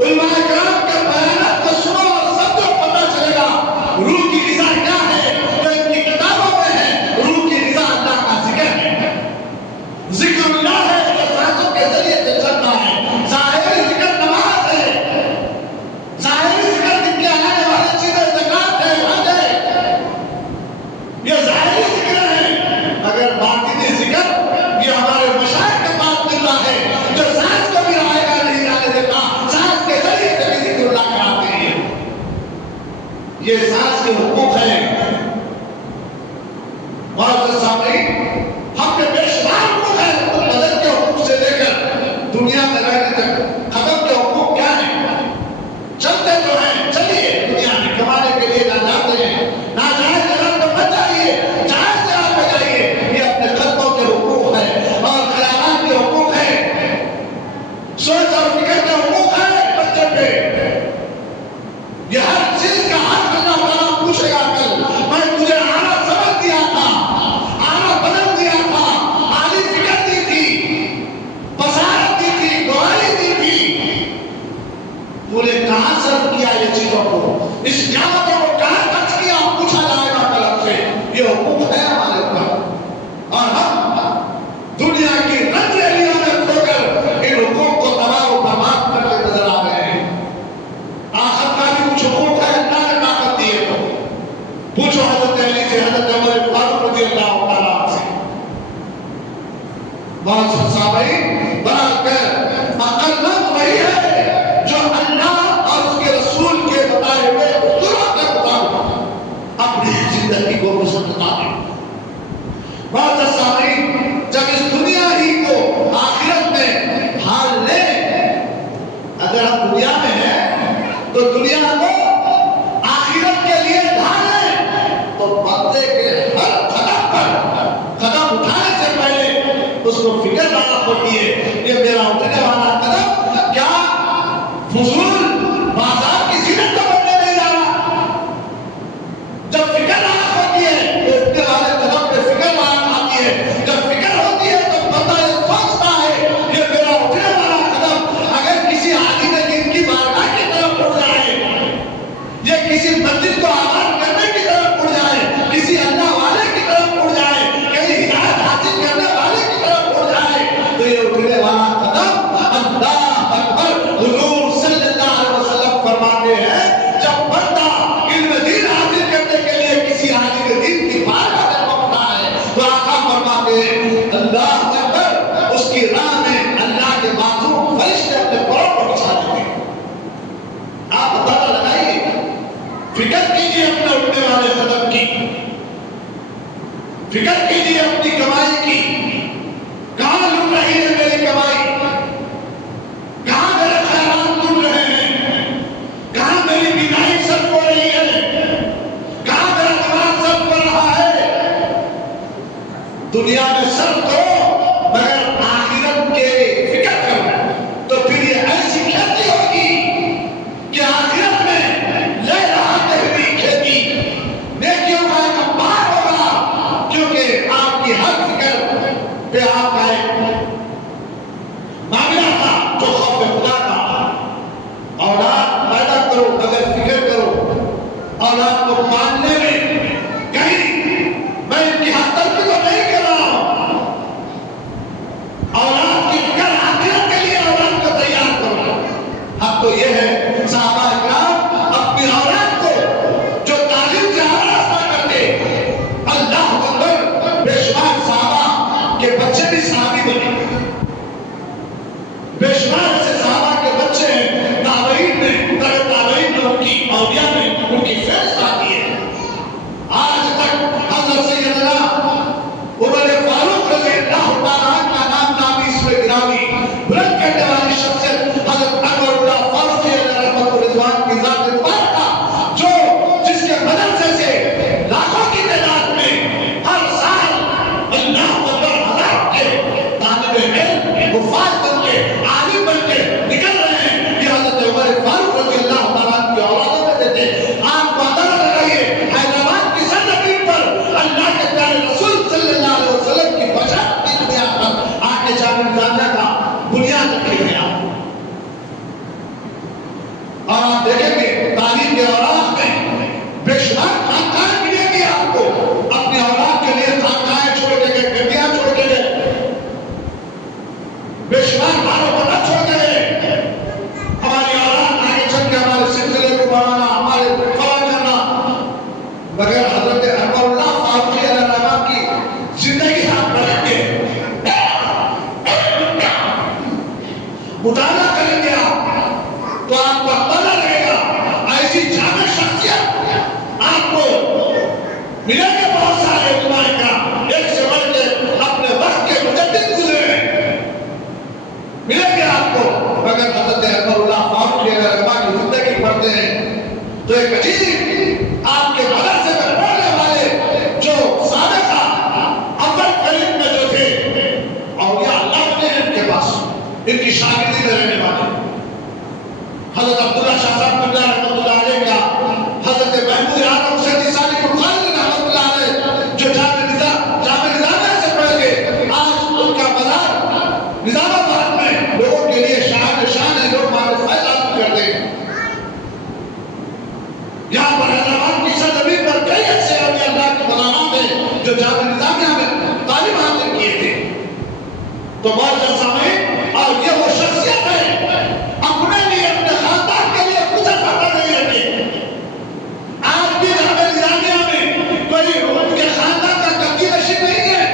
علماء کرام کے بیانات کو سنو اور سب کو پتہ چلے گا روح کی غذا کیا ہے جو ان کی کتابوں میں ہے۔ روح کی غذا اللہ کا ذکر ہے، ذکر اللہ ہے جو سانسوں کے ذریعے سے چلتا ہے۔ ظاہری ذکر نماز ہے، ظاہری ذکر دن کے آنے والی چیزیں زکات ہے، حج ہے، یہ ظاہری ذکر ہے۔ اگر باطنی ذکر یہ ہمارے مشائخ کے پاس مل رہا ہے جو سانس کو بھی رائے گا نہیں جانے دیتا، سانس کے ذریعے سے بھی ذکر اللہ کراتے ہیں۔ یہ سانس کے حقوق ہیں۔ معزز سامعین، ہم کے بے شمار حقوق ہیں، بدن کے حقوق سے لے کر دنیا میں رہنے تک قدم کے حقوق کیا ہیں؟ چلتے جو ہیں چلیے دنیا میں کمانے کے لیے نہ جاتے ہیں، ناجائز جگہ پر مت جائیے، جائز جگہ پہ جائیے، یہ اپنے قدموں کے حقوق ہیں اور خیالات کے حقوق ہیں، سوچ اور فکر کے حقوق ہیں بچے پہ۔ یہ ہر چیز کا حق اللہ تعالیٰ پوچھے گا کل، میں تجھے آنا سبق دیا تھا، آنا بدل دیا تھا، آلی فکر دی تھی، بصارت دی تھی، گواہی دی تھی، تو نے کہاں صرف کیا یہ چیزوں کو، اس نعمتوں کو کہاں خرچ کیا، پوچھا جائے گا کل ہم سے۔ یہ حقوق ہے ہمارے اوپر اور ہم دنیا کی رنگ ریلیوں میں کھو کر ان حقوق کو تباہ و برباد کرتے نظر آ رہے ہیں۔ آخر کا بھی کچھ حقوق ہے اللہ نے طاقت دیے تو پوچھو حضرت علی سے، حضرت عمر فاروق رضی اللہ تعالیٰ عنہ سے۔ معزز سامعین، برحق عقل مند وہی ہے جو اللہ اور اس کے رسول کے بتائے ہوئے اصولوں کے مطابق اپنی زندگی کو گزارتا ہے۔ معزز سامعین، جب اس دنیا ہی کو آخرت میں ڈھال لیں، اگر ہم دنیا میں ہیں تو دنیا کو آخرت کے لیے ڈھال لیں تو بندے کے ہر قدم پر قدم اٹھانے سے پہلے اس کو فکر لانا ہوتی ہے، یہ میرا اٹھنے والا قدم کیا فضول بازار کی زینت تو بننے نہیں جا رہا۔ جب فکر لانا ہوتی ہے تو اٹھنے والے قدم پہ فکر لانا آتی ہے، جب فکر ہوتی ہے تو بندہ یہ سوچتا ہے یہ میرا اٹھنے والا قدم اگر کسی عالم دین کی بارگاہ کی طرف اٹھ جائے، یہ کسی مسجد کو آباد کرنے کی طرف اٹھ جائے، کسی اللہ والے کی طرف اٹھ جائے، کہیں ہدایت حاصل کرنے والے کی طرف اٹھ جائے، تو یہ اٹھنے والا قدم اللہ اکبر۔ حضور صلی اللہ علیہ وسلم فرماتے ہیں جب بندہ علم دین حاصل کرنے کے لیے کسی عالم دین کی بارگاہ میں پہنچتا ہے تو آقا فرماتے ہیں اللہ اکبر، اس کی راہ میں اللہ کے بازو فرشتے اپنے پاؤں کو بچھا دیتے ہیں۔ آپ اندازہ لگائیے، فکر کیجیے اپنے اٹھنے والے قدم کی، فکر کیجیے اپنی کمائی کی، کہاں لٹ رہی ہے میری کمائی، کہاں میرے خیالات لٹ رہے ہیں، کہاں میری بینائی صرف ہو رہی ہے، کہاں میرا دماغ صرف ہو رہا ہے۔ دنیا میں صرف کرو مگر آخرت کے فکر کرو تو پھر یہ ایسی کھیتی ہوگی کہ آخرت میں لے رہا تحری کھیتی نیکیوں کا ایک انبار ہوگا، کیونکہ آپ کی ہر فکر پہ آپ کا ایک معاملہ تھا جو خوف خدا کا۔ اولاد پیدا کرو مگر فکر کرو، اولاد کو پالنے میں کہیں میں ان کی حد تک تو نہیں کر رہا ہوں مگر حضرت عمر اللہ فاروق علیہ السلام کی زندگی آپ پڑھیں گے، مطالعہ کریں گے آپ تو آپ کو پتہ لگے گا ایسی جامع شخصیت آپ کو ملیں گے بہت سارے علماء کرام ایک سے بڑھ کے اپنے وقت کے مجدد گزرے ہیں ملیں گے آپ کو، مگر حضرت عمر اللہ فاروق علیہ السلام کی زندگی پڑھتے ہیں تو ایک عجیب آپ کے مدرسے میں پڑھنے والے جو سابقہ اول قریب میں جو تھے اولیاء اللہ نے ان کے پاس ان کی شاگردی میں رہنے والے حضرت عبداللہ شاہ صاحب رحمۃ اللہ علیہ کا، حضرت محمود اعظم سیدی صالح الخالد رحمۃ اللہ علیہ جو جامع نظامیہ سے پڑھ کے آج ان کا مزار نظام آباد میں لوگوں کے لیے شان ہے، لوگ مارے فائد حاصل کرتے ہیں۔ یہاں پر حیدرآباد کی سرزمین پر کئی ایسے اولیاء اللہ کے مزارات ہیں جو جامع نظامیہ میں تعلیم حاصل کیے تھے۔ تو معزز سامعین، اور یہ وہ شخصیت ہے اپنے لیے اپنے خاندان کے لیے کچھ فرق نہیں رکھے۔ آج بھی جامع نظامیہ میں کوئی ان کے خاندان کا کبھی نشین نہیں ہے،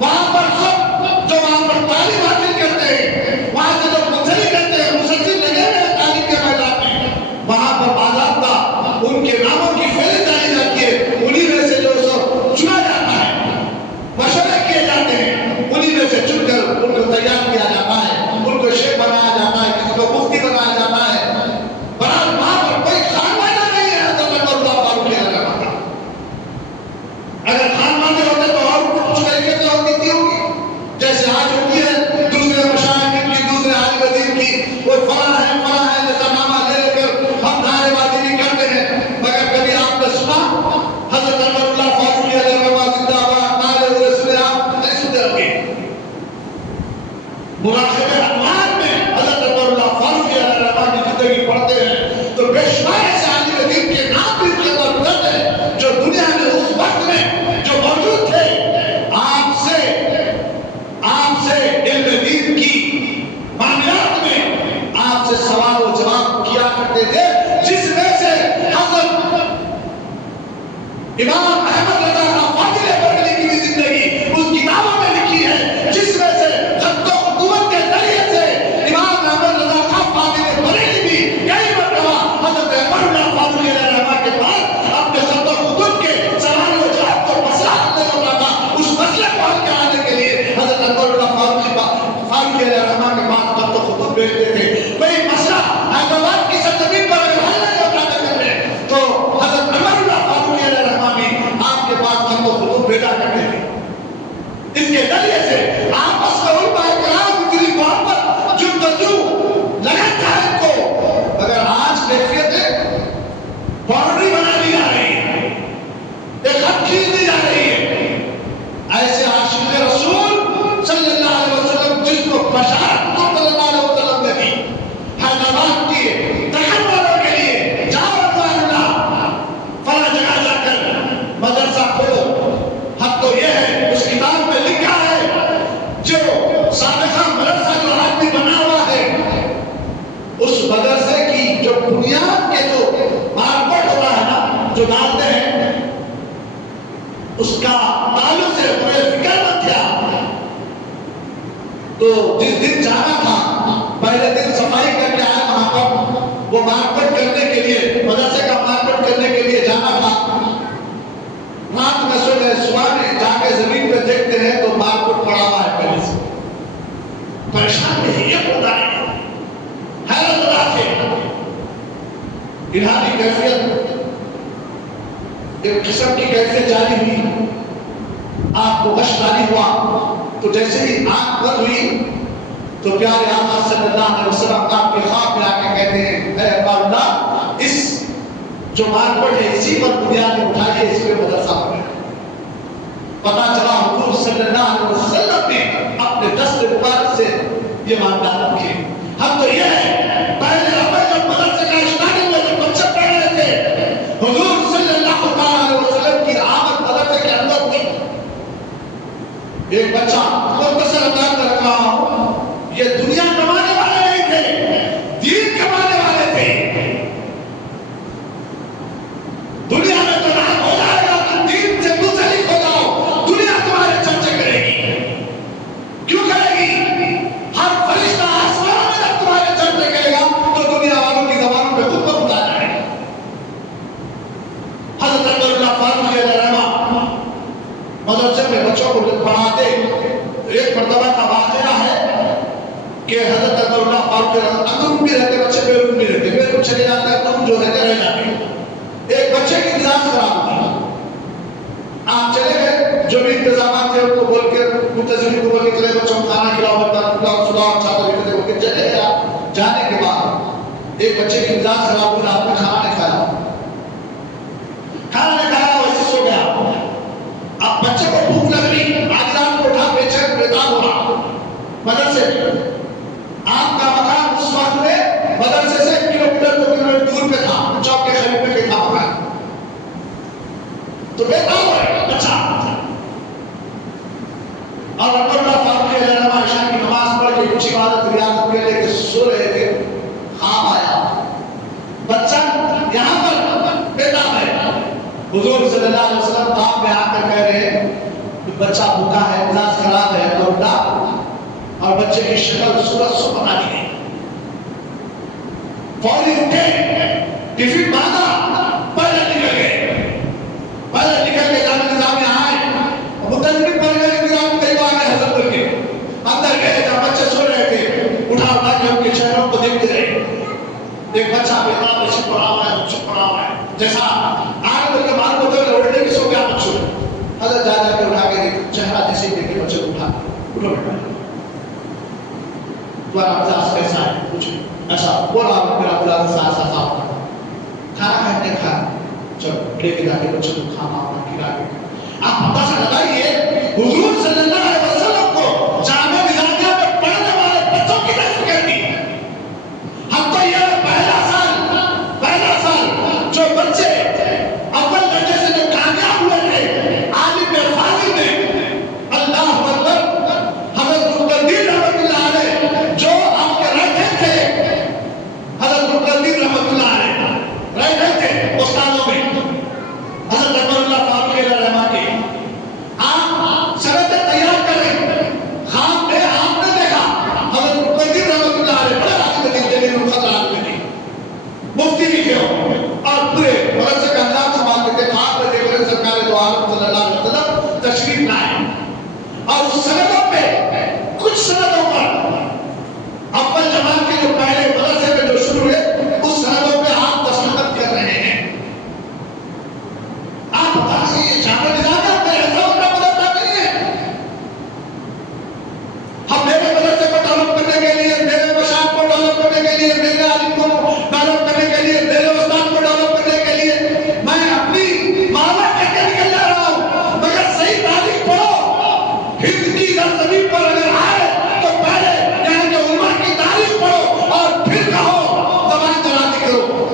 وہاں پر سب جو وہاں پر تعلیم حاصل کرتے ہیں، وہاں سے جو منسلک کرتے ہیں، مسلسل لگے ہوئے ہیں تعلیم کے میدان میں، وہاں پر باضابطہ ان کے ناموں کی فہرست ڈالی جاتی ہے، انہی میں سے جو چنا جاتا ہے، مشورے کیے جاتے ہیں، انہی میں سے چن کر ان کو تیار کیا جاتا ہے، ان کو شیخ بنایا جاتا ہے، کسی کو مفتی بنایا جاتا ہے۔ برحال وہاں پر کوئی خانوادہ نہیں ہے حضرت عمر اللہ فاروق علیہ السلام کا۔ اگر خانوادے ہوتے تو اور کچھ کیفیتیں ہوتی تھی ہوگی، جیسے آج ہوتی ہے دوسرے مشاہد کی، دوسرے عالم دین کی، کوئی فلاں ہے جیسا نامہ لے لے کر ہم نعرے بازی بھی کرتے ہیں، مگر کبھی آپ نے سنا حضرت عمر اللہ فاروق علیہ السلام زندہ باد نعرے ہوئے سنے آپ نہیں سنتے ہوں گے؟ مراقبہ انوار میں حضرت عمر اللہ فاروق علیہ السلام کی زندگی پڑھتے ہیں تو بے شمار ایسے عالم دین کے نام بھی ان کے اندر اجڑتے ہیں جو دنیا میں اس وقت میں جو موجود تھے، آپ سے علم دین کی معاملات میں آپ سے سوال و جواب کیا کرتے تھے، جس میں سے حضرت امام احمد رضا خان فاضل بریلوی کی بھی زندگی اس کتابوں میں لکھی ہے، جس میں سے خط و خطوط کے ذریعے سے امام احمد رضا خان فاضل بریلوی بھی کئی مرتبہ حضرت عمر اللہ فاروق علیہ السلام کے پاس اپنے خط و خطوط کے سوال و جواب کو مسئلہ حل نہیں ہوتا تھا، اس مسئلے کو حل کرانے کے لیے حضرت عمر اللہ فاروق علیہ السلام کے پاس خط و خطوط بھیجتے تھے۔ کوئی مسئلہ حیدرآباد کی سرزمین پر اگر حل نہیں ہوتا تھا تو حضرت عمر اللہ فاروق علیہ السلام بھی آپ کے پاس خط و خطوط بھیجا کرتے تھے۔ اس کے ذریعے سے آپس میں علماء کرام اتنی محبت جستجو لگن تھا ان کو، مگر آج کیفیتیں باؤنڈری بنا دی جا رہی ہے، ایک خط کھینچ دی جا رہی ہے۔ ایسے عاشق رسول صلی اللہ علیہ وسلم جس کو بشارت صلی اللہ علیہ وسلم نے دی، حیدرآباد کی دکن والوں کے لیے جاؤ اللہ فلاں جگہ جا کر مدرسہ کھولو۔ حق تو یہ ہے اس کتاب میں لکھا ہے جو سابقہ مدرسہ جو آج بھی بنا ہوا ہے، اس مدرسے کی جو بنیاد کے جو مارپٹ ہوتا ہے نا جو ڈالتے ہیں، اس کا تعلق سے بڑے فکر مند تھا۔ تو جس دن جانا تھا پہلے دن صفائی کر کے آئے وہاں پر، وہ مارپٹ کرنے کے لیے مدرسے کا مارپٹ کرنے کے لیے جانا تھا۔ رات میں سو گئے، صبح میں جا کے زمین پہ دیکھتے ہیں تو مارپٹ پڑا ہوا ہے پہلے سے۔ پریشان نہیں یہ ہوتا ہے، حیرت زدہ تھے۔ الہی کیفیت ایک قسم کی کیفیت جاری ہوئی، آپ کو غش جاری ہوا تو جیسے ہی آنکھ بند ہوئی تو پیارے آقا صلی اللہ علیہ وسلم آپ کے خواب میں آ کے کہتے ہیں اے اللہ اس جو مارپٹ ہے اسی پر بنیاد اٹھائیے، اس پہ مدرسہ بنے۔ پتا چلا حضور صلی اللہ علیہ وسلم نے اپنے دست مبارک سے یہ معاملات رکھے۔ ہم تو یہ ہے پہلے جب مدرسے کا اسٹارٹنگ میں جو بچے پڑھ رہے تھے، حضور صلی اللہ علیہ وسلم کی آمد مدرسے کے اندر ہوئی۔ ایک بچہ مختصر انداز میں رکھ رہا ہوں، یہ دنیا کمانے والے نہیں تھے، دین کمانے والے تھے۔ دنیا بچوں کو پڑھاتے. ایک مرتبہ کا واقعہ ہے کہ حضرت عمر اللہ فاروق اندر بھی رہتے بچے بیرون بھی رہتے, بیرون چلے جاتے تم جو رہتے رہ جاتے. ایک بچے کی مزاج خراب ہوئی, آپ چلے گئے, جو بھی انتظامات تھے ان کو بول کے منتظمین کو بول کے چلے بچوں کو کھانا کھلاؤ, سلاؤ, چادر بچھا بول کے چلے گئے. جانے کے بعد ایک بچے کی مزاج خراب ہوئی, رات میں کھانا نہیں کھایا, کھانا نہیں کھایا, ویسے سو گیا. اب بچے کو بھوک لگ رہی, آج رات کو اٹھا بے چین بیتاب ہوا مدرسے میں. آپ کا مکان اس وقت میں مدرسے سے 1 کلومیٹر 2 کلومیٹر دور پہ تھا, چوک کے قریب میں تھا مکان. تو بیتاب ہو رہا بچہ, اور عمر اللہ فاروق علیہ السلام عشاء کی نماز پڑھ کے کچھ عبادت ریاضت کے لے کے سو رہے تھے. خواب آیا, بچہ یہاں پر بیتاب ہے. حضور صلی اللہ علیہ وسلم خواب میں آ کر کہہ رہے ہیں کہ بچہ بھوکا ہے, مزاج خراب ہے, تو اٹھا, اور بچے کی شکل صورت سو بنا دی گئی. فوری اٹھے, ٹفن باندھا, پہلے نکل گئے, پہلے نکل کے جامع نظام میں آئے, متنبی پڑھ گئے نظام کئی بار آئے حضرت کر کے اندر گئے. جب بچے سو رہے تھے اٹھا اٹھا کے ان کے چہروں کو دیکھتے رہے. ایک بچہ بیٹا بچے پڑا ہوا ہے, چپ پڑا ہوا ہے, جیسا آگے بول کے بات ہوتے ہوئے اٹھنے کی سو گیا بچوں. حضرت جا جا کے اٹھا کے دیکھ, چہرہ جیسے ہی دیکھے بچے کو اٹھا, اٹھو بیٹا, تمہارا مزاج کیسا ہے, کچھ ایسا بولا میرا بلاد ساتھ ساتھ آپ کھانا کھانے کھانا, چلو لے کے جا کے بچوں کو کھانا وانا کھلا کے. آپ پتہ سے لگائیے حضور صلی اللہ علیہ وسلم کو جامع نظامیہ میں پڑھنے والے بچوں کی نسل کہتی. ہم تو یہ پہلا سال جو بچے اول درجے سے جو کامیاب ہوئے تھے عالم فاضل میں, اللہ اکبر, حضرت مقتدر رحمۃ اللہ علیہ جو آپ کے رہتے تھے, حضرت مقتدر رحمۃ اللہ علیہ رہتے تھے استادوں میں, حضرت عمر اللہ فاروق علیہ السلام کے. آپ سنتیں تیار کریں, خواب میں آپ نے دیکھا حضرت مقتدر رحمۃ اللہ علیہ بڑے عالم دین جلیل القدر عالم دین, مفتی بھی تھے اور پورے مدرسے کا انداز سنبھالتے تھے. خواب میں دیکھ رہے سرکار دو عالم صلی اللہ علیہ وسلم تشریف لائے, اور اس سندوں پہ کچھ سندوں پر اول جماعت کے جو پہلے مدرسے میں جو شروع ہوئے اس سندوں پہ آپ دستخط کر رہے ہیں. آپ بتائیں یہ جامع نظامیہ میں ایسا ہوتا مدرسہ نہیں ہے. ہم میرے مدرسے کو ڈیولپ کرنے کے لیے, میرے مشاہد کو ڈیولپ کرنے کے لیے, میرے عالم کو ڈیولپ کرنے کے لیے, میرے استاد کو ڈیولپ کرنے کے لیے میں اپنی مالا کر کے نکل جا رہا ہوں. مگر صحیح تاریخ پڑھو, ہند کی سرزمین پر اگر آئے تو پہلے یہاں کے علماء کی تاریخ پڑھو اور پھر کہو زبان درازی کرو.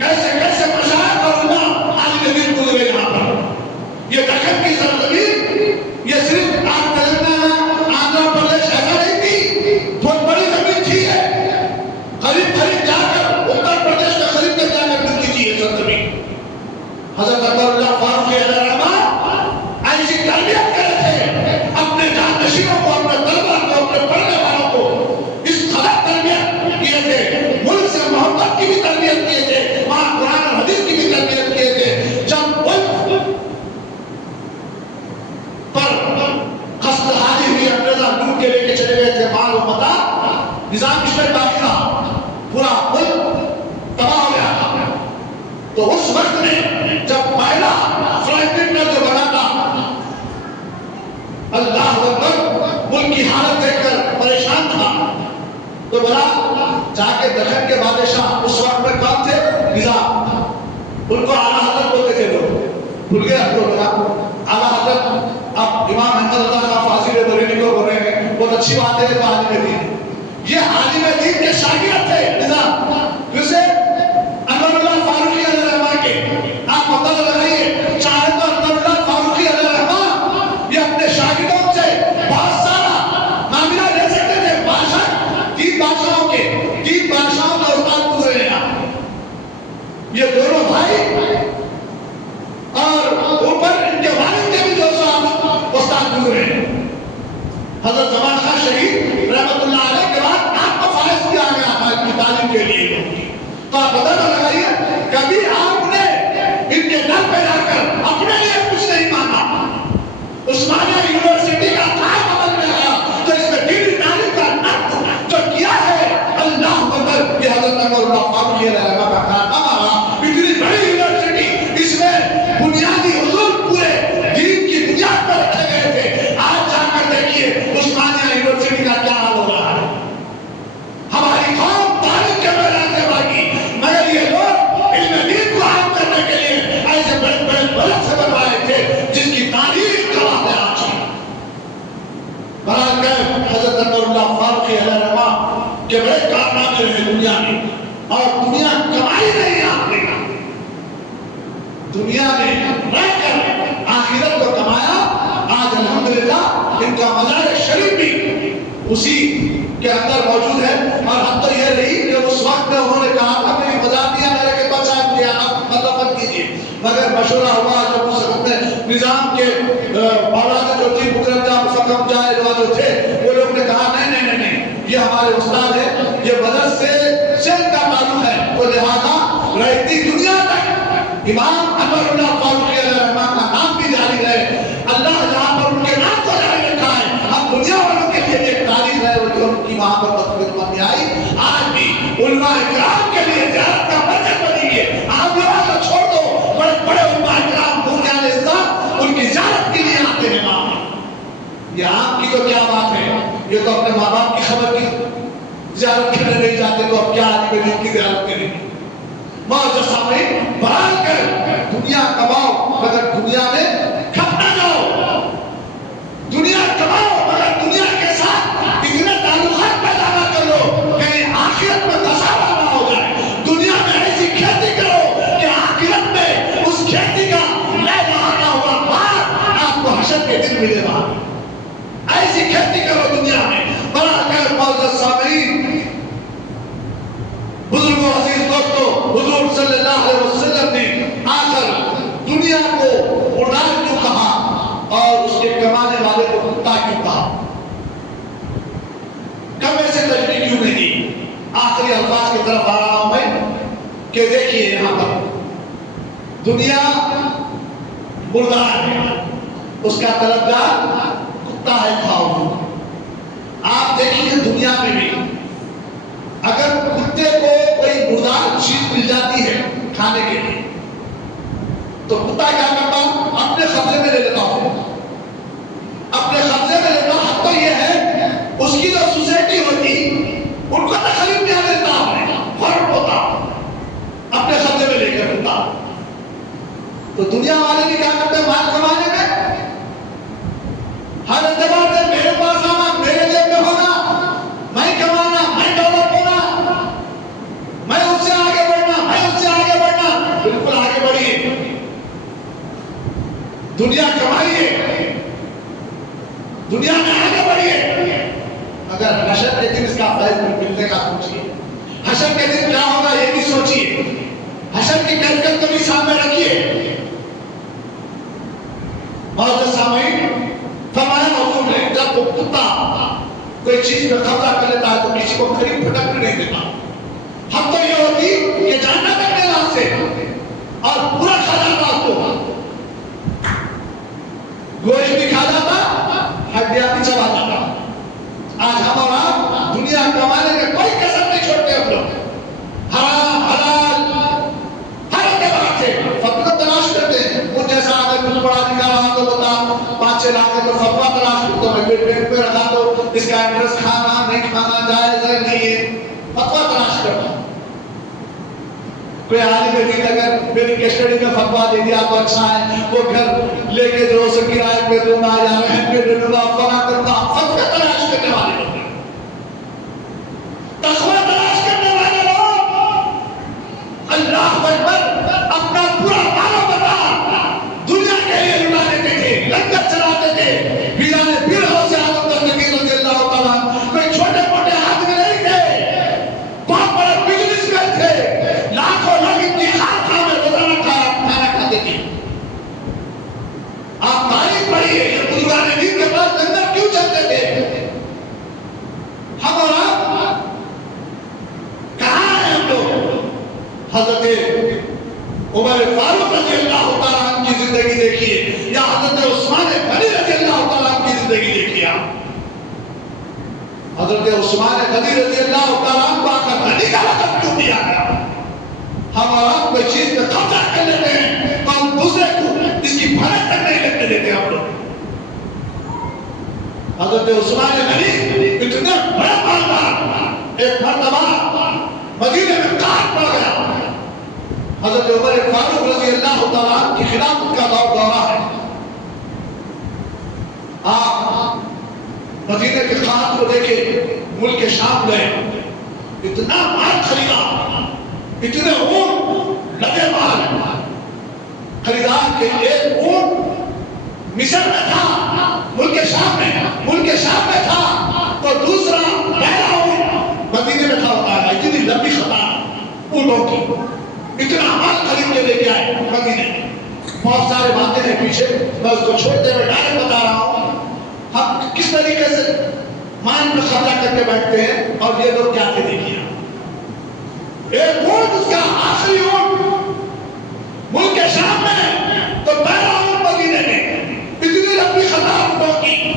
کیسے کیسے مشاہد اور علماء عالم دین گزرے یہاں پر. یہ دکن کی سرزمین یہ صرف آپ تلنگانہ آندھرا پردیش ایسا نہیں تھی, بہت بڑی زمین تھی ہے, قریب قریب جا کر اتر پردیش کے قریب تک جا کر ملتی تھی یہ سرزمین. حضرت عمر اللہ فاروق علیہ السلام ایسی تربیت کرے تھے اپنے جانشینوں کو, اپنے طلبہ کو, اپنے پڑھنے والوں کو, اس قدر تربیت کیے تھے. ملک سے محبت کی بھی تربیت کیے تھے, وہاں قرآن اور حدیث کی بھی تربیت کیے تھے. جب ملک پر قصد حالی ہوئی انگریزہ ڈھونڈ کے لے کے چلے گئے تھے مال و متا, نظام اس میں باقی رہا, پورا ملک تباہ ہو گیا تھا. تو اس وقت میں جب پہلا فرینکلن جو بنا تھا, اللہ اکبر, ملک کی حالت دیکھ کر پریشان تھا, تو بلا جا کے دکن کے بادشاہ اس وقت میں کون تھے, نظام, ان کو اعلیٰ حضرت بولتے تھے لوگ, بھول گئے آپ کو بلا اعلیٰ حضرت. اب امام احمد رضا خان فاضل بریلوی کو بول رہے ہیں, بہت اچھی بات ہے کہ عالم دین, یہ عالم دین کے شاگرد تھے نظام, جسے انور اللہ فاروقی علیہ السلام کے. آپ پتہ لگائیے, چاہے تو انور اللہ فاروقی علیہ السلام یہ اپنے شاگردوں سے بہت سارا معاملہ لے سکتے تھے. بادشاہ, 3 بادشاہوں کے 3 بادشاہوں کا استاد گزرے ہیں. یہ دونوں بھائی اور اوپر ان کے والد کے بھی 200 استاد گزرے. حضرت زمان خان شہید رحمت اللہ علیہ کے بعد آپ کو دنیا میں رہ کر آخرت کو کمایا. آج الحمدللہ ان کا مزار شریف بھی اسی کے اندر موجود ہے. اور حد تو یہ رہی کہ اس وقت میں انہوں نے کہا تھا میری مزار دیا میرے کے پاس آپ دیا آپ مدفن کیجیے, مگر مشورہ ہوا جب اس وقت میں نظام کے اولاد جو تھی مکرم جہاں فکم جائے جو تھے وہ لوگ نے کہا نہیں نہیں نہیں یہ ہمارے استاد ہے, یہ بدر سے ان کا تعلق ہے, تو لہذا رہتی دنیا تک امام انور اللہ فاروقی علیہ الرحمن کا نام بھی جاری رہے. اللہ جہاں پر ان کے نام کو جاری رکھا ہے, ہم دنیا والوں کے لیے ایک تاریخ ہے وہ جو ان کی محبت خدمت میں آئی. آج بھی علماء کرام کے لیے زیارت کا مرکز بنی ہے. آپ لوگوں کو چھوڑ دو, بڑے بڑے علماء کرام بزرگان اسلام ان کی زیارت کے لیے آتے ہیں. یہ آپ کی تو کیا بات ہے, یہ تو اپنے ماں باپ کی خبر کی زیارت کرنے نہیں جاتے تو اب کیا آدمی دین کی زیارت کریں گے. معزز سامعین, برال کر دنیا کماؤ مگر دنیا میں کھپ نہ جاؤ. دنیا کماؤ مگر دنیا کے ساتھ اتنے تعلقات پیدا نہ کر لو کہ آخرت میں تصاویر نہ ہو جائے. دنیا میں ایسی کھیتی کرو کہ آخرت میں اس کھیتی کا لے بہانا ہوا بھار آپ کو حشر کے دن ملے گا. ایسی کھیتی کرو دنیا میں. برال کر معزز سامعین, بزرگوں عزیز دوستو, حضور صلی اللہ علیہ وسلم نے آ کر دنیا کو مردار کیوں کہا اور اس کے کمانے والے کو کتا کیوں کہا, کم ایسے تجریح کیوں نہیں دی. آخری الفاظ کی طرف آ رہا ہوں میں کہ دیکھیے یہاں پر دنیا مردار ہے, اس کا طلبگار کتا ہے کھاؤ. آپ دیکھیے دنیا میں بھی اگر کتے کو کوئی مردار چیز مل جاتی ہے کھانے کے لیے تو کتا کیا کرتا ہوں, اپنے قبضے میں لے لیتا ہوں, اپنے قبضے میں لیتا. حق تو یہ ہے اس کی جو سوسائٹی ہوتی ان کو تکلیف نہیں دیتا, فرق ہوتا اپنے قبضے میں لے کر کتا. تو دنیا والے بھی کیا کرتے ہیں مال کمانے میں ہر اعتبار سے میرے پاس آنا, میرے جیب میں ہونا, میں کمانا, میں ڈیولپ ہونا, میں اس سے آگے بڑھنا, میں اس سے آگے بڑھنا. بالکل آگے بڑھیے, دنیا کمائیے, دنیا میں آگے بڑھیے, مگر حشر کے دن اس کا فیض ملنے کا سوچیے. حشر کے دن کیا ہوگا یہ بھی سوچیے. حشر کی کیفیت کو بھی سامنے رکھیے. معزز سامعین, فرمایا حضور نے جب وہ کتا کوئی چیز میں قبضہ کر لیتا ہے تو کسی کو قریب پھٹکنے نہیں دیتا. ہم تو یہ ہوتی کہ جاننا کرنے لات سے اور پورا کھا جاتا اس کو, گوشت بھی کھا جاتا, ہڈیاں بھی چبا جاتا. آج ہم اور آپ دنیا کمانے میں کوئی کسر نہیں چھوڑتے. ہم لوگ حرام حلال ہر اعتبار سے فتویٰ تلاش کرتے ہیں. مجھ جیسا اگر کچھ پڑھا لکھا رہا تو بتا 5-6 لاکھ کا فتویٰ تلاش کرتا ہوں, میں پیٹ پہ رکھا تو اس کا ایڈریس کھانا نہیں کھانا جائز ہے نہیں ہے, فتویٰ تلاش کرتا ہوں. کوئی عالم دین اگر میری کسٹڈی میں فتویٰ دے دیا تو اچھا ہے, وہ گھر لے کے جو اسے کرائے پہ دوں گا یا رہن پہ دے دوں گا, فلاں کرتا ہوں. فتویٰ تلاش کرنے والے لوگ, تقویٰ تلاش کرنے والے لوگ, اللہ اکبر, اپنا پورا مالا بتا دنیا کے لیے لٹا دیتے تھے, لنگر چلاتے تھے. بیرانے بیرہوں سے آدم در نبی رضی اللہ تعالیٰ کوئی چھوٹے موٹے آدمی نہیں تھے, بہت بڑے بزنس مین تھے. لاکھوں لوگ اتنی خانقاہ میں روزانہ کھانا کھاتے تھے. آپ تاریخ پڑھیے, یہ بزرگان دین کے پاس لنگر کیوں چلتے تھے. ہم اور آپ کہاں ہیں ہم لوگ. حضرت عمر فاروق رضی اللہ تعالیٰ عنہ کی زندگی دیکھیے یا حضرت عثمان غنی رضی اللہ تعالیٰ عنہ کی زندگی دیکھیے. حضرت عثمان غنی رضی اللہ تعالیٰ عنہ کو آقا غنی کا لقب کیوں دیا گیا. ہم اور آپ کوئی چیز پہ قبضہ کر لیتے ہیں تو ہم دوسرے کو اس کی بھرت تک نہیں لگنے دیتے. ہم لوگ حضرت عثمان غنی اتنے بڑے مالدار, ایک مرتبہ مدینے میں قحط پڑ گیا. حضرت عمر فاروق رضی اللہ تعالیٰ عنہ کی خلافت کا دورہ ہے. آپ مدینے کے قحط کو دیکھے, ملک شام گئے, اتنا مال خریدا, اتنے اونٹ لگے مال, کہ ایک اونٹ مصر میں تھا، ملک شام میں تھا، تو دوسرا پہلا اونٹ مدینے میں تھا. بتایا اتنی لمبی قطار اونٹوں کی، اتنا مال خرید کے لے کے آئے مدینے میں. بہت سارے باتیں ہیں پیچھے، میں اس کو چھوڑتے ہوئے ڈائریکٹ بتا رہا ہوں ہم کس طریقے سے مان پر قبضہ کر کے بیٹھتے ہیں اور یہ لوگ کیا تھے. دیکھیے ایک اونٹ، اس کا آخری اونٹ ملک شام میں، تو پہلا اونٹ مدینے میں، اتنی لمبی قطار اونٹوں کی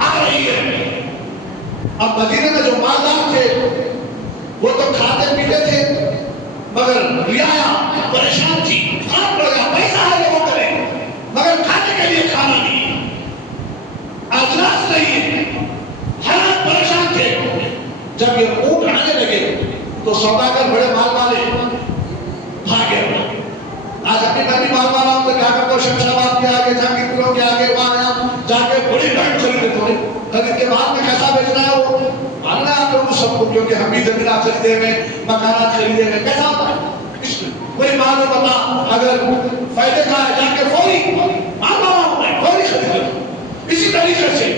آ رہی ہے. اب مدینے میں جو مالدار تھے وہ تو کھاتے پیتے تھے، مگر رعایا پریشان تھی. کام پڑ گیا، پیسہ ہے لوگوں کرے مگر کھانے کے لیے کھانا نہیں، اجلاس نہیں، حالات پریشان تھے. جب یہ اونٹ آنے لگے تو سوداگر بڑے مال والے بھاگے. آج اپنی میں بھی مال والا ہوں تو کیا کرتا ہوں، شمشاباد کے آگے جا کے پلوں کے آگے وہاں جا کے بڑی لائٹ خریدے تھوڑے، خرید کے بعد میں کیسا بیچنا ہے وہ ماننا ہے آپ لوگوں سب کو، کیونکہ ہم بھی زمینات خریدے ہوئے، مکانات خریدے ہوئے، کیسا ہوتا ہے کوئی مال بتا اگر فائدے کا ہے جا کے فوری مال والا ہوں میں فوری خرید لوں. اسی طریقے سے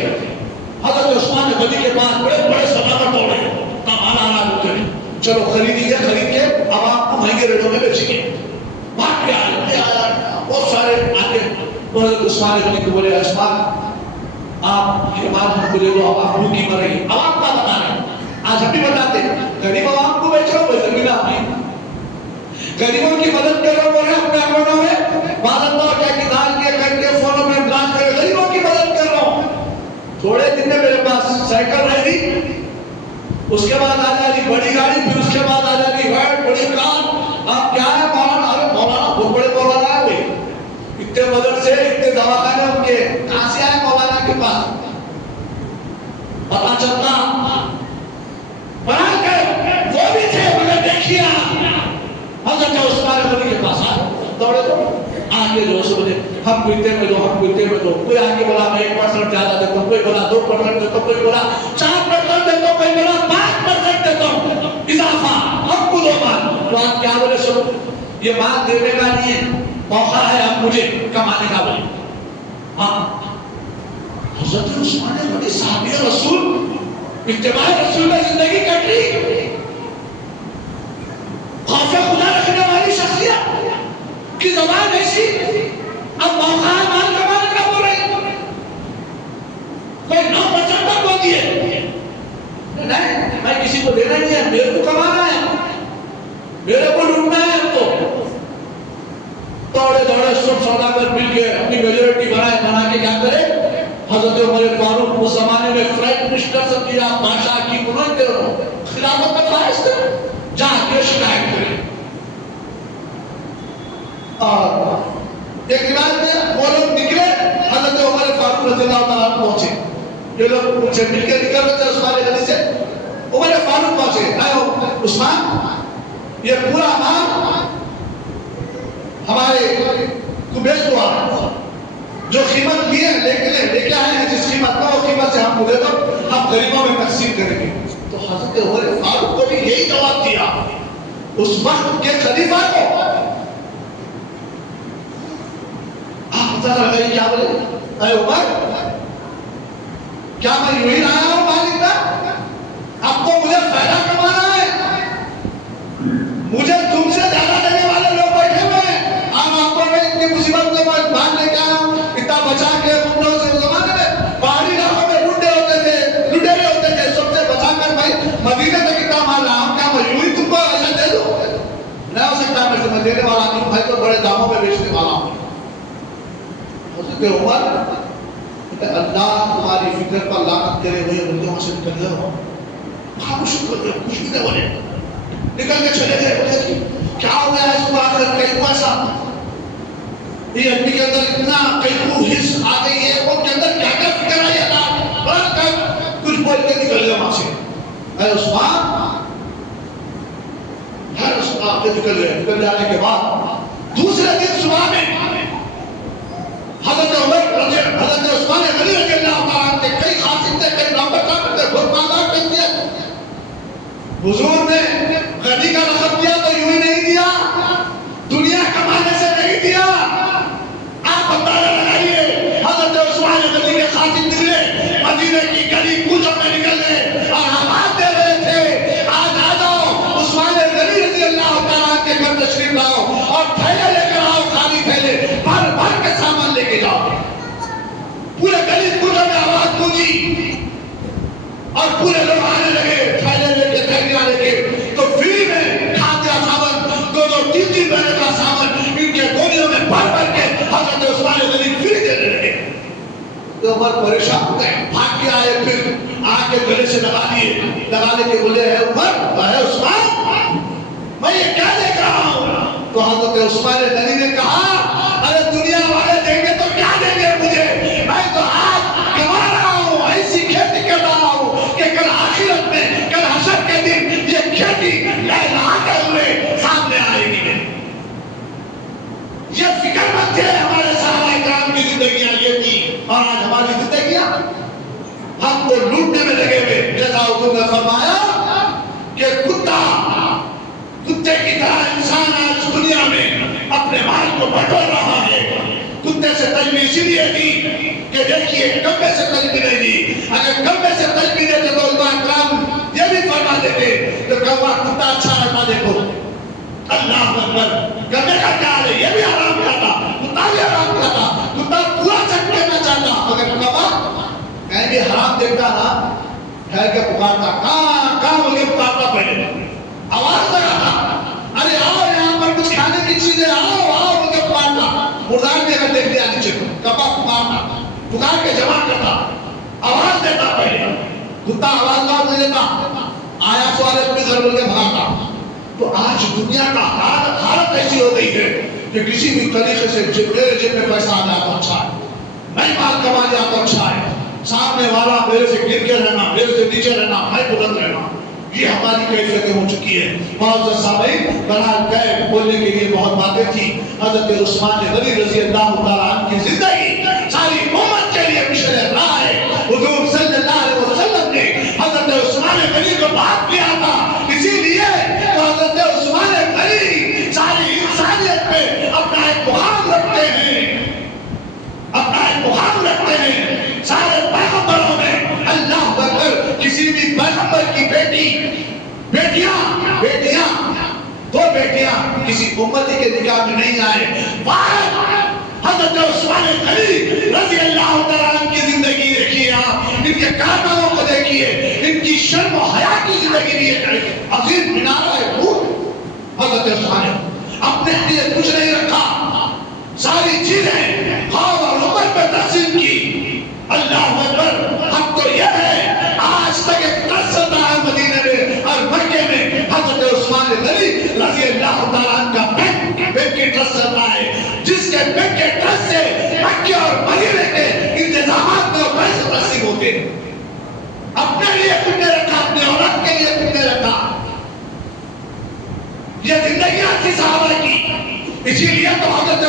حضرت عثمان غنی کے پاس بڑے بڑے صداقت توڑے کا مال آ رہا ہوتے ہیں، چلو خریدیے، خرید کے اب آپ کو مہنگے ریٹوں میں بیچیں گے. بھاگ کے آیا بہت سارے آتے. حضرت عثمان غنی کو بولے عثمان آپ یہ بات ہم کو لے لو، اب آپ بھوکی مر رہی. عوام کا بتا رہے ہیں، آج ہم بھی بتاتے ہیں غریب عوام کو بیچ رہا ہوں، وہ زمین آپ نہیں، غریبوں کی مدد کر رہا ہوں اپنے اکاؤنٹوں میں بعد اللہ کیا کہ دان کے کر کے فونوں میں بلاس کر غریبوں کی مدد کر رہا ہوں. تھوڑے دن میں میرے پاس سائیکل رہ گئی، اس کے بعد آ جا رہی بڑی گاڑی، پھر اس کے بعد آ جا رہی ویٹ بڑی کار. آپ کیا ہے مولانا؟ ارے مولانا بہت بڑے مولانا ہے بھائی، اتنے مدرسے اتنے دواخانے ان کے، کہاں سے آئے مولانا کے پاس؟ پتا چلتا بنا کر وہ بھی تھے مگر دیکھیے حضرت عثمان غنی کے پاس دوڑے تو آگے جو سب نے ہم پیتے میں دو، کوئی آگے بولا میں 1% زیادہ دیتا ہوں، کوئی بولا 2% دیتا ہوں، کوئی بولا 4% دیتا ہوں، کوئی بولا 5% دیتا ہوں اضافہ. ہم کو دو مال. تو آپ کیا بولے سو یہ مال دینے کا نہیں ہے، موقع ہے اب مجھے کمانے کا. بولے ہاں حضرت عثمان غنی صحابی رسول، اتباع رسول میں زندگی کٹ رہی، خوف خدا رکھنے والی شخصیت کی زبان ایسی، اب موقع ہے مال کمانے کا. بول رہے کوئی 9% پر بول دیے نہیں، میں کسی کو دینا نہیں ہے، میرے کو کمانا ہے، میرے کو لوٹنا ہے. اب تو دوڑے دوڑے سب سوداگر مل کے اپنی میجورٹی بنا کے کیا کرے. حضرت عمر فاروق اس زمانے میں پرائم منسٹر سے کیا بادشاہ کی انہوں نے خلافت کا فائز تھے، جا کے شکایت کرے. اور ایک روایت میں وہ لوگ نکلے، حضرت عمر فاروق رضی اللہ تعالیٰ پہنچے. یہ لوگ ان سے مل کے نکل رہے تھے عثمان غنی سے. عمر فاروق پہنچے، اے عثمان یہ پورا مال ہمارے کو بیچ دو، جو قیمت لیے لے کے آئے ہیں، جس قیمت کا وہ قیمت سے ہم کو دے دو، ہم غریبوں میں تقسیم کریں گے. تو حضرت عمر فاروق کو بھی یہی جواب دیا اس وقت کے خلیفہ کو. آپ کیا بولے اے عمر کیا میں یوں ہی لایا ہوں مالک کا؟ اب تو مجھے فائدہ کمانا ہے، مجھے تم سے زیادہ دینے والے لوگ بیٹھے ہوئے ہیں. آپ کو میں اتنی مصیبت سے بھاگ لے کے آیا ہوں، اتنا بچا کے گنڈوں سے. زمانے میں پہاڑی علاقوں میں لٹے ہوتے تھے، لٹیرے ہوتے تھے، سب سے بچا کر بھائی مدینے تک اتنا مال لایا ہوں، کیا میں یوں ہی تم کو ایسا دے دوں؟ نہیں ہو سکتا، میں دینے والا نہیں ہوں بھائی، تو بڑے داموں میں بیچنے والا ہوں. حضرت عمر اللہ تمہاری فکر پر لعنت کرے ہوئے بندوں سے نکل گئے ہو. خاموش کر دے، کچھ بھی نہیں بولے، نکل کے چلے گئے. بولے کیا ہو گیا اس کو آ کر کہیں ایسا یہ آدمی کے اندر اتنا کیفو حس آ گئی ہے، وہ کے اندر کیا کیا فکر آئی اللہ بڑھ کر کچھ بول کے نکل گئے وہاں سے. اے عثمان ہر عثمان کے نکل گئے. نکل جانے کے بعد دوسرے دن صبح میں حضرت عثمان غنی رضی اللہ تعالیٰ کے کئی خاصم تھے، کئی نوکر چاکر تھے، بہت مالدار بن گئے. حضور نے غنی کا لقب دیا تو یوں ہی نہیں دیا، دنیا کمانے سے نہیں دیا، اور پورے لوگ آنے لگے تھیلے لے کے تھیلیاں لے کے، تو فری میں کھاتے سامان، دو دو تین تین مہینے کا سامان ان کے گولیوں میں بھر کے حضرت عثمان غنی فری دینے لگے۔ تو عمر پریشان ہو گئے، بھاگ کے آئے، پھر آ کے گلے سے لگا لے کے بولے اے عمر، اے عثمان، میں یہ کیا دیکھ رہا ہوں؟ تو حضرت عثمان غنی نے کہا ارے دنیا والے دیں گے تو کیا دیں گے مجھے، میں تو آج کما رہا ہوں، ایسی کھیتی کر رہا ہوں کہ کل آخرت میں، کل حشر کے دن یہ کھیتی لہلہاتے ہوئے سامنے آئے گی۔ یہ فکر مت تھے ہمارے صحابہ کرام کی زندگیاں یہ تھی، اور آج ہماری زندگیاں ہم کو لوٹنے میں لگے ہوئے۔ جیسا حضور نے فرمایا کہ کتے کی طرح انسان آج دنیا میں اپنے مال کو بٹور رہا ہے۔ کتے سے تجبی اسی لیے دی کہ دیکھیے کمبے سے تجبی نہیں دی، اگر کمبے سے تجبی دیتے تو علماء کرام یہ بھی فرما دیتے کہ کوا کتا اچھا ہے، دیکھو اللہ اکبر، کمبے کا کیا ہے، یہ بھی آرام کھاتا، کتا بھی آرام کھاتا، کتا پورا چک لینا چاہتا، مگر کوا کہیں بھی حرام دیکھتا نا، ٹھہر کے پکارتا، کہاں مجھے پکارتا، پہلے آواز لگاتا، ارے آؤ یہاں پر کچھ کھانے کی چیزیں، آؤ مجھے پکارتا۔ مردار بھی اگر دیکھ لیا نیچے کو، کبا پکارتا، پکار کے جمع کرتا، آواز دیتا، پہلے کتا آواز نہیں دیتا، آیا سوال اپنی گھر بول کے بھگاتا۔ تو آج دنیا کا حالت ایسی ہو گئی ہے کہ کسی بھی طریقے سے میرے جیب میں پیسہ آ جائے تو اچھا ہے، میں مال کما لیا تو اچھا ہے، سامنے والا میرے سے گر کے رہنا، میرے سے نیچے رہنا، میں بلند رہنا، یہ ہماری کیفیت ہو چکی ہے۔ معزز سامعین، بہرحال کہے بولنے کے لیے بہت باتیں تھی۔ حضرت عثمان غنی رضی اللہ تعالیٰ عنہ کی زندگی ساری امت کے لیے مشن راہ ہے۔ حضور صلی اللہ علیہ وسلم نے حضرت عثمان غنی کو بات کیا تھا، اسی لیے تو حضرت عثمان غنی ساری انسانیت پہ اپنا ایک مقام رکھتے ہیں، اپنا ایک مقام رکھتے ہیں۔ سارے پیغمبروں میں اللہ اکبر، کسی بھی پیغمبر کی بیٹیاں دو بیٹیاں کسی امتی کے نکاح میں نہیں آئے۔ حضرت عثمان غنی رضی اللہ تعالیٰ عنہ کی زندگی دیکھیے، آپ ان کے کارناموں کو دیکھیے، ان کی شرم و حیا کی زندگی بھی ایک عظیم مینارہ ہے۔ حضرت عثمان اپنے لیے کچھ نہیں رکھا، ساری چیزیں خواب اور عمر پہ تقسیم کی۔ اللہ اکبر، حق تو یہ ہے آج تک ایک ٹرسٹ چلتا ہے مدینے میں اور مکے میں، حضرت عثمان غنی رضی اللہ تعالیٰ عنہ کا بینک کی ٹرسٹ چلتا ہے، جس کے بینک کے ٹرسٹ سے مکے اور مدینے کے انتظامات میں پیسے تقسیم ہوتے ہیں۔ اپنے لیے کچھ نہیں رکھا، اپنے اولاد کے لیے کچھ نہیں رکھا۔ یہ زندگیاں تھی صحابہ کی، اسی لیے تو حضرت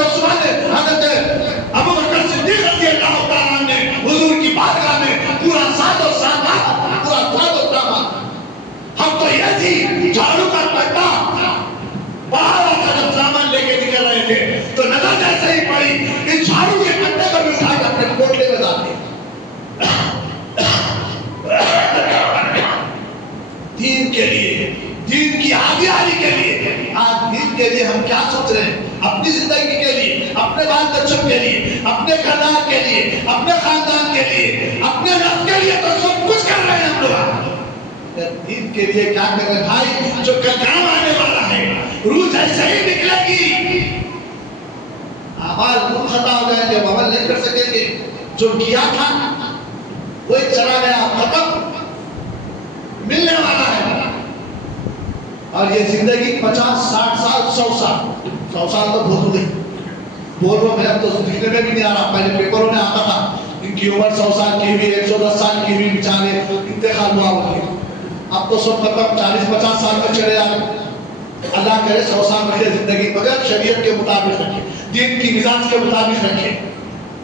ابو بکر صدیق رضی اللہ تعالیٰ عنہ نے حضور کی بارگاہ میں پورا ساتھ و سامان، ہم تو یہ تھی جھاڑو کا پٹا بڑا تھا، جب سامان لے کے نکل رہے تھے تو نظر جیسے ہی پڑی اس جھاڑو کے پٹے پر بھی اٹھا کے اپنے کوٹلے میں ڈال دیا۔ دین کے لیے، دین کی آگیاری کے لیے، آج دین کے لیے ہم کیا سوچ رہے ہیں؟ اپنی زندگی کے لیے، اپنے بال بچوں کے لیے، اپنے گھردار کے لیے، اپنے خاندان کے لیے، اپنے نفس کے لیے تو سب کچھ کر رہے ہیں ہم لوگ۔ دین کے لیے کیا کر رہے بھائی؟ جو کل کام آنے والا ہے، روح ایسے ہی نکلے گی، اعمال روح خطا ہو جائیں گے، عمل نہیں کر سکیں گے۔ جو کیا تھا وہی چلا گیا، ختم، ملنے والا ہے۔ اور یہ زندگی 50 60 سال 100 سال تو بہت ہو گئی، بول رہا میں اب تو دکھنے میں بھی نہیں آ رہا، پہلے پیپروں میں آتا تھا ان کی عمر 100 سال کی ہوئی، 110 سال کی ہوئی، بیچارے انتقال ہوا ہوگی، اب تو سب ختم، 40 50 سال میں چلے جا رہے۔ اللہ کرے 100 سال ملے زندگی، مگر شریعت کے مطابق رکھے، دین کی مزاج کے مطابق رکھے،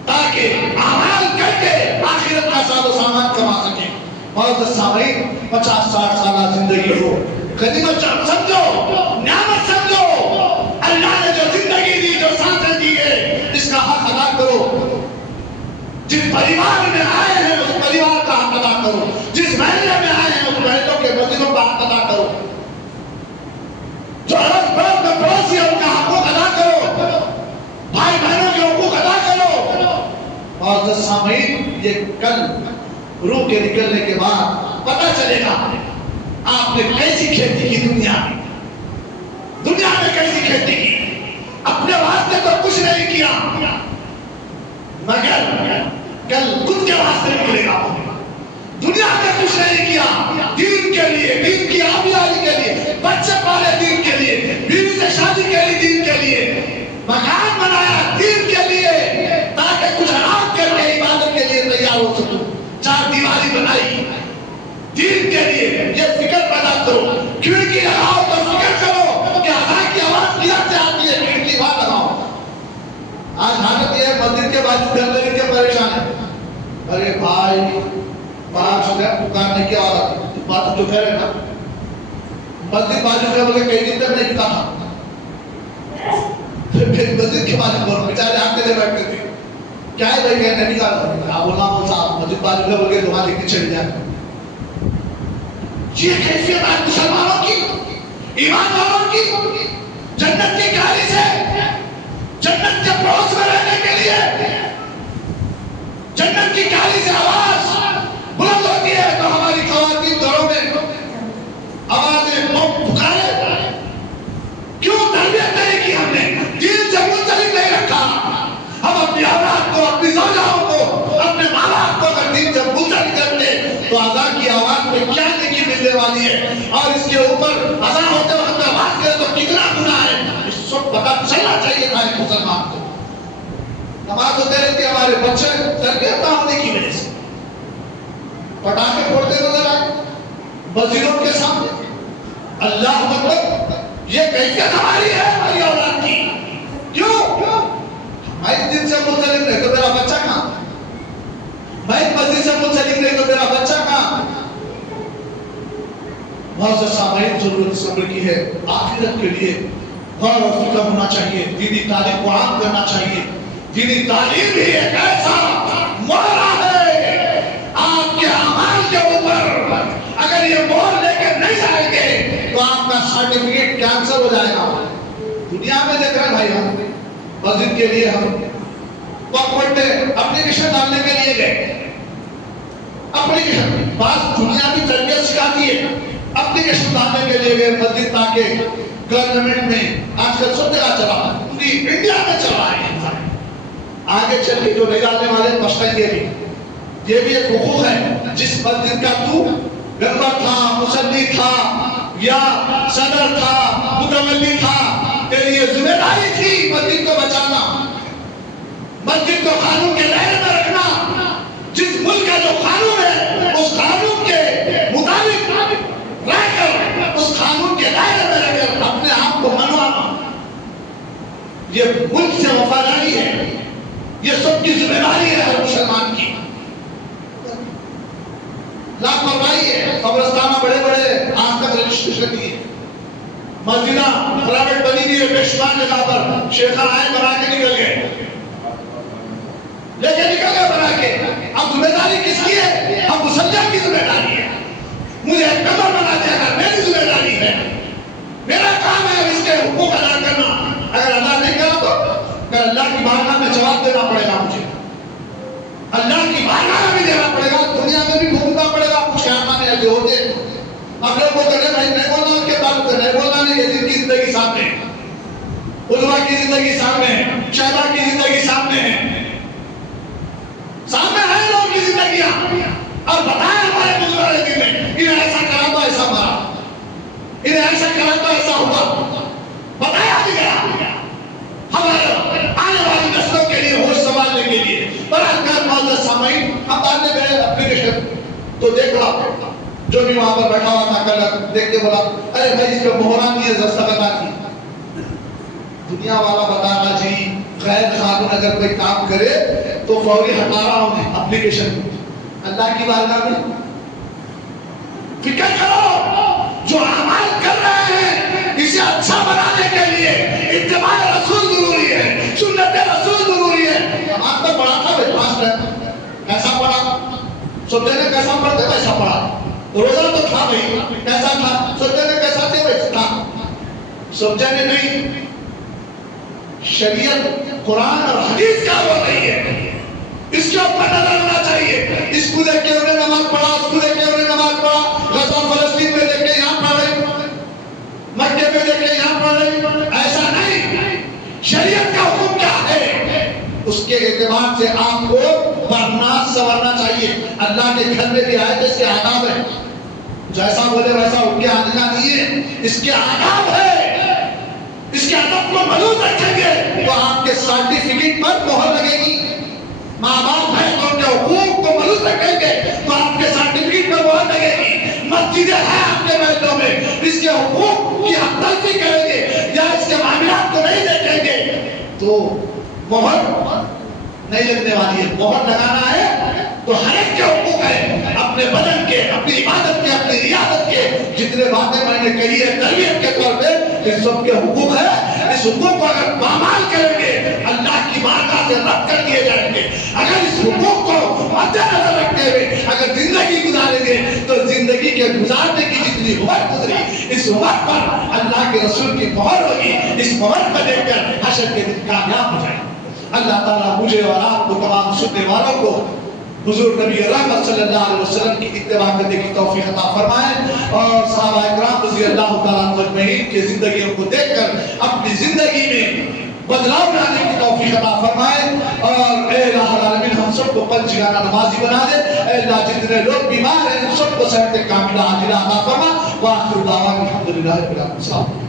تاکہ اعمال کر کے آخرت کا ساز و سامان کما سکے۔ معزز سامعین، 50 60 سالہ زندگی ہو، غنیمت سمجھو، نعمت سمجھو، اللہ نے جو زندگی دی، جو سانسیں دی ہے، اس کا حق ادا کرو۔ جس پریوار میں آئے ہیں اس پریوار کا حق ادا کرو، جس محلے میں آئے ہیں اس محلوں کے مسجدوں کا حق ادا کرو، جو اڑوس پڑوس میں پڑوسی ہیں ان کا حقوق ادا کرو، بھائی بہنوں کے حقوق ادا کرو۔ معزز سامعین، یہ کل روح کے نکلنے کے بعد پتہ چلے گا آپ نے کیسی کھیتی کی دنیا میں کیسی کھیتی کی. اپنے واسطے تو کچھ نہیں کیا مگر کل خود کے واسطے ملے گا. دنیا میں کچھ نہیں کیا دین کے لیے, دین کی آبیاری کے لیے, بچے پالے دین کے لیے, بیوی سے شادی کری دین کے لیے, مکان بنایا دین کے لیے تاکہ کچھ آرام کر کے عبادت کے لیے تیار ہو سکوں. چار دیواری بنائی دین کے لیے. یہ فکر پیدا کرو, کھڑکی لگاؤ تو فکر کرو کہ اذان کی آواز کدھر سے آتی ہے, کھڑکی وہاں لگاؤ. آج حالت یہ ہے مسجد کے بازو گھر لے کے پریشان ہے. ارے بھائی باہر سے پکارنے کی عورت بات جو کہہ رہے نا مسجد بازو گھر بولے کئی دن تک نہیں پتا تھا. پھر مسجد کے بازو گھر بیچارے آتے لے بیٹھتے تھے. کیا ہے بھائی کہنے نہیں کہا غلام صاحب مسجد بازو گھر بولے دعا لے کے چڑھ جائے. یہ کیفیت آج مسلمانوں کی, ایمان والوں کی, جنت کی گاڑی سے, جنت کے پڑوس میں رہنے کے لیے جنت کی گاڑی سے آواز بلند ہوتی ہے تو ہماری خواتین گھروں میں آوازیں پکارے. کیوں تربیت نہیں کی ہم نے, دین سے منسلک نہیں رکھا. ہم اپنی اولاد کو, اپنی زوجاؤں کو, اپنے ماں باپ کو اگر دین سے منسلک کرتے تو اذان کی آواز میں کیا نیکی ملنے والی ہے, اور اس کے اوپر اذان ہوتے وقت آواز کرے تو کتنا گناہ ہے. اس وقت پتہ چلنا چاہیے تھا ایک مسلمان کو. نماز ہوتے رہتی ہمارے بچے تربیت نہ ہونے کی وجہ سے پٹاخے پھوڑتے نظر آئے مسجدوں کے سامنے. اللہ اکبر, یہ کیفیت ہماری ہے ہماری اولاد کی. کیوں میں دن سے منسلک نہیں تو میرا بچہ کہاں, میں مسجد سے منسلک نہیں تو میرا بچہ کہاں. بہت سے سامعین ضرورت صبر کی ہے. آخرت کے لیے غور و فکر ہونا چاہیے, دینی تعلیم کو عام کرنا چاہیے. دینی تعلیم بھی ایک ایسا مہرہ ہے آپ کے اعمال کے اوپر, اگر یہ مہر لے کے نہیں جائیں گے تو آپ کا سرٹیفکیٹ کینسل ہو جائے گا. دنیا میں دیکھ رہے بھائی ہم مسجد کے لیے ہم وقت پہ اپلیکیشن ڈالنے کے لیے گئے. اپلیکیشن بعض دنیا کی تربیت سکھاتی ہے, اپلیکیشن ڈالنے کے لیے گئے مسجد تاکہ گورنمنٹ میں آج کل سب جگہ چلا پوری انڈیا میں چلا ہے. آگے چل کے جو نہیں ڈالنے والے پچھتائیں گے بھی. یہ بھی ایک حقوق ہے. جس مسجد کا تو ممبر تھا, مصلی تھا یا صدر تھا, متولی تھا, تیری یہ ذمہ داری تھی مسجد کو بچانا, مسجد کو قانون کے دائرے میں رکھنا. جس ملک کا جو قانون ہے اس قانون کے مطابق رہ کر اس قانون کے دائرے میں رہ کر اپنے آپ کو منوانا, یہ ملک سے وفاداری ہے. یہ سب کی ذمہ داری ہے ہر مسلمان کی. لاپرواہی ہے. قبرستانہ بڑے بڑے آج تک رجسٹریشن کی ہے, مسجدہ پرائیویٹ بنی ہوئی ہے بے شمار جگہ پر. شیخان آئے بنا کے نکل گئے, لے کے نکل گئے بنا کے. اب ذمہ داری کس کی ہے؟ اب مسلمان کی ذمہ داری ہے. مجھے ایک قبر بنا دیا کر میری ذمہ داری ہے, میرا کام ہے اس کے حقوق ادا کرنا. اگر ادا نہیں کرا تو اگر اللہ کی بارگاہ میں جواب دینا پڑے گا, مجھے اللہ کی بارگاہ میں بھی دینا پڑے گا, دنیا میں بھی بھوگنا پڑے گا. کچھ قیامت میں ایسے ہوتے اب لوگ وہ کہتے ہیں نہیں بولنا, ان کے تعلق سے نہیں بولنا, نہیں یزید کی زندگی سامنے ہے, عدوہ کی زندگی سامنے ہے, شہبہ کی زندگی سامنے ہے, سامنے ہے لوگوں کی زندگیاں. اور بتائیں ہمارے بزرگوں نے میں انہیں ایسا کرا تو ایسا مرا, انہیں ایسا کرا تو ایسا ہوا, بتایا بھی گیا. ہمارے آنے والی نسلوں کے لیے ہوش سنبھالنے کے لیے برابر معزز سامعین ہم بعد میں گئے اپلیکیشن تو دیکھا جو بھی وہاں پر بیٹھا ہوا تھا کل دیکھ کے بولا ارے بھائی اس پہ مہرہ نہیں ہے, دستخط کی. دنیا والا بتا رہا جی غیر قانون اگر کوئی کام کرے تو فوری ہٹا رہا ہوں اپلیکیشن. اللہ کی بارگاہ میں فکر کرو, جو اعمال کر رہے ہیں اسے اچھا بنانے کے لیے اتباع رسول ضروری ہے, سنت رسول ضروری ہے. آپ کو پڑھا تھا بھائی پاس ہے کیسا پڑھا, سب نے کیسا پڑھتے ویسا پڑھا. روزہ تو تھا بھائی کیسا تھا, سب نے کیسا تھے ویسا تھا. سمجھا نہیں, شریعت قرآن اور حدیث کا وہ نہیں ہے, اس کے اوپر نظر ہونا چاہیے. اسکولے کیوں نے نماز پڑھا, اسکولے کیوں نے نماز پڑھا, اس کے اعتبار سے آپ کو بڑھنا سنورنا چاہیے. اللہ کے گھر میں بھی آئے تو اس کے آداب ہے. جیسا بولے ویسا اٹھ کے آنے کا نہیں ہے. اس کے آداب ہے. اس کے ادب کو ملوث رکھیں گے تو آپ کے سرٹیفکیٹ پر مہر لگے گی. ماں باپ ہیں تو ان کے حقوق کو ملوث رکھیں گے تو آپ کے سرٹیفکیٹ پر مہر لگے گی. مسجدیں ہیں آپ کے محلوں میں, اس کے حقوق کی ہم تلفی کریں گے یا اس کے معاملات کو نہیں دیکھیں گے تو مہر نہیں لگنے والی ہے. مہر لگانا ہے تو ہر ایک کے حقوق ہے, اپنے بدن کے, اپنی عبادت کے, اپنی ریاضت کے, جتنے باتیں میں نے کہی ہے تربیت کے طور پہ, اس سب کے حقوق ہے. اس حقوق کو اگر پامال کریں گے اللہ کی بارگاہ سے رد کر دیے جائیں گے. اگر اس حقوق کو مد نظر رکھتے ہوئے اگر زندگی گزاریں گے تو زندگی کے گزارنے کی جتنی عمر گزری, اس عمر پر اللہ کے رسول کی مہر ہوگی. اس مہر کو دیکھ کر حشر کے دن کامیاب ہو جائیں. اللہ تعالیٰ مجھے اور آپ کو, تمام سننے والوں کو حضور نبی رحمت صلی اللہ علیہ وسلم کی اتباع کرنے کی توفیق عطا فرمائے اور صحابہ اکرام رضی اللہ تعالیٰ عنہ اجمعین کی زندگیوں کو دیکھ کر اپنی زندگی میں بدلاؤ لانے کی توفیق عطا فرمائے. اور اے الہ العالمین ہم سب کو پنجگانہ نمازی بنا دے. اے اللہ جتنے لوگ بیمار ہیں ان سب کو صحت کاملہ عاجلہ عطا فرما. وآخر دعوانا الحمدللہ رب العالمین.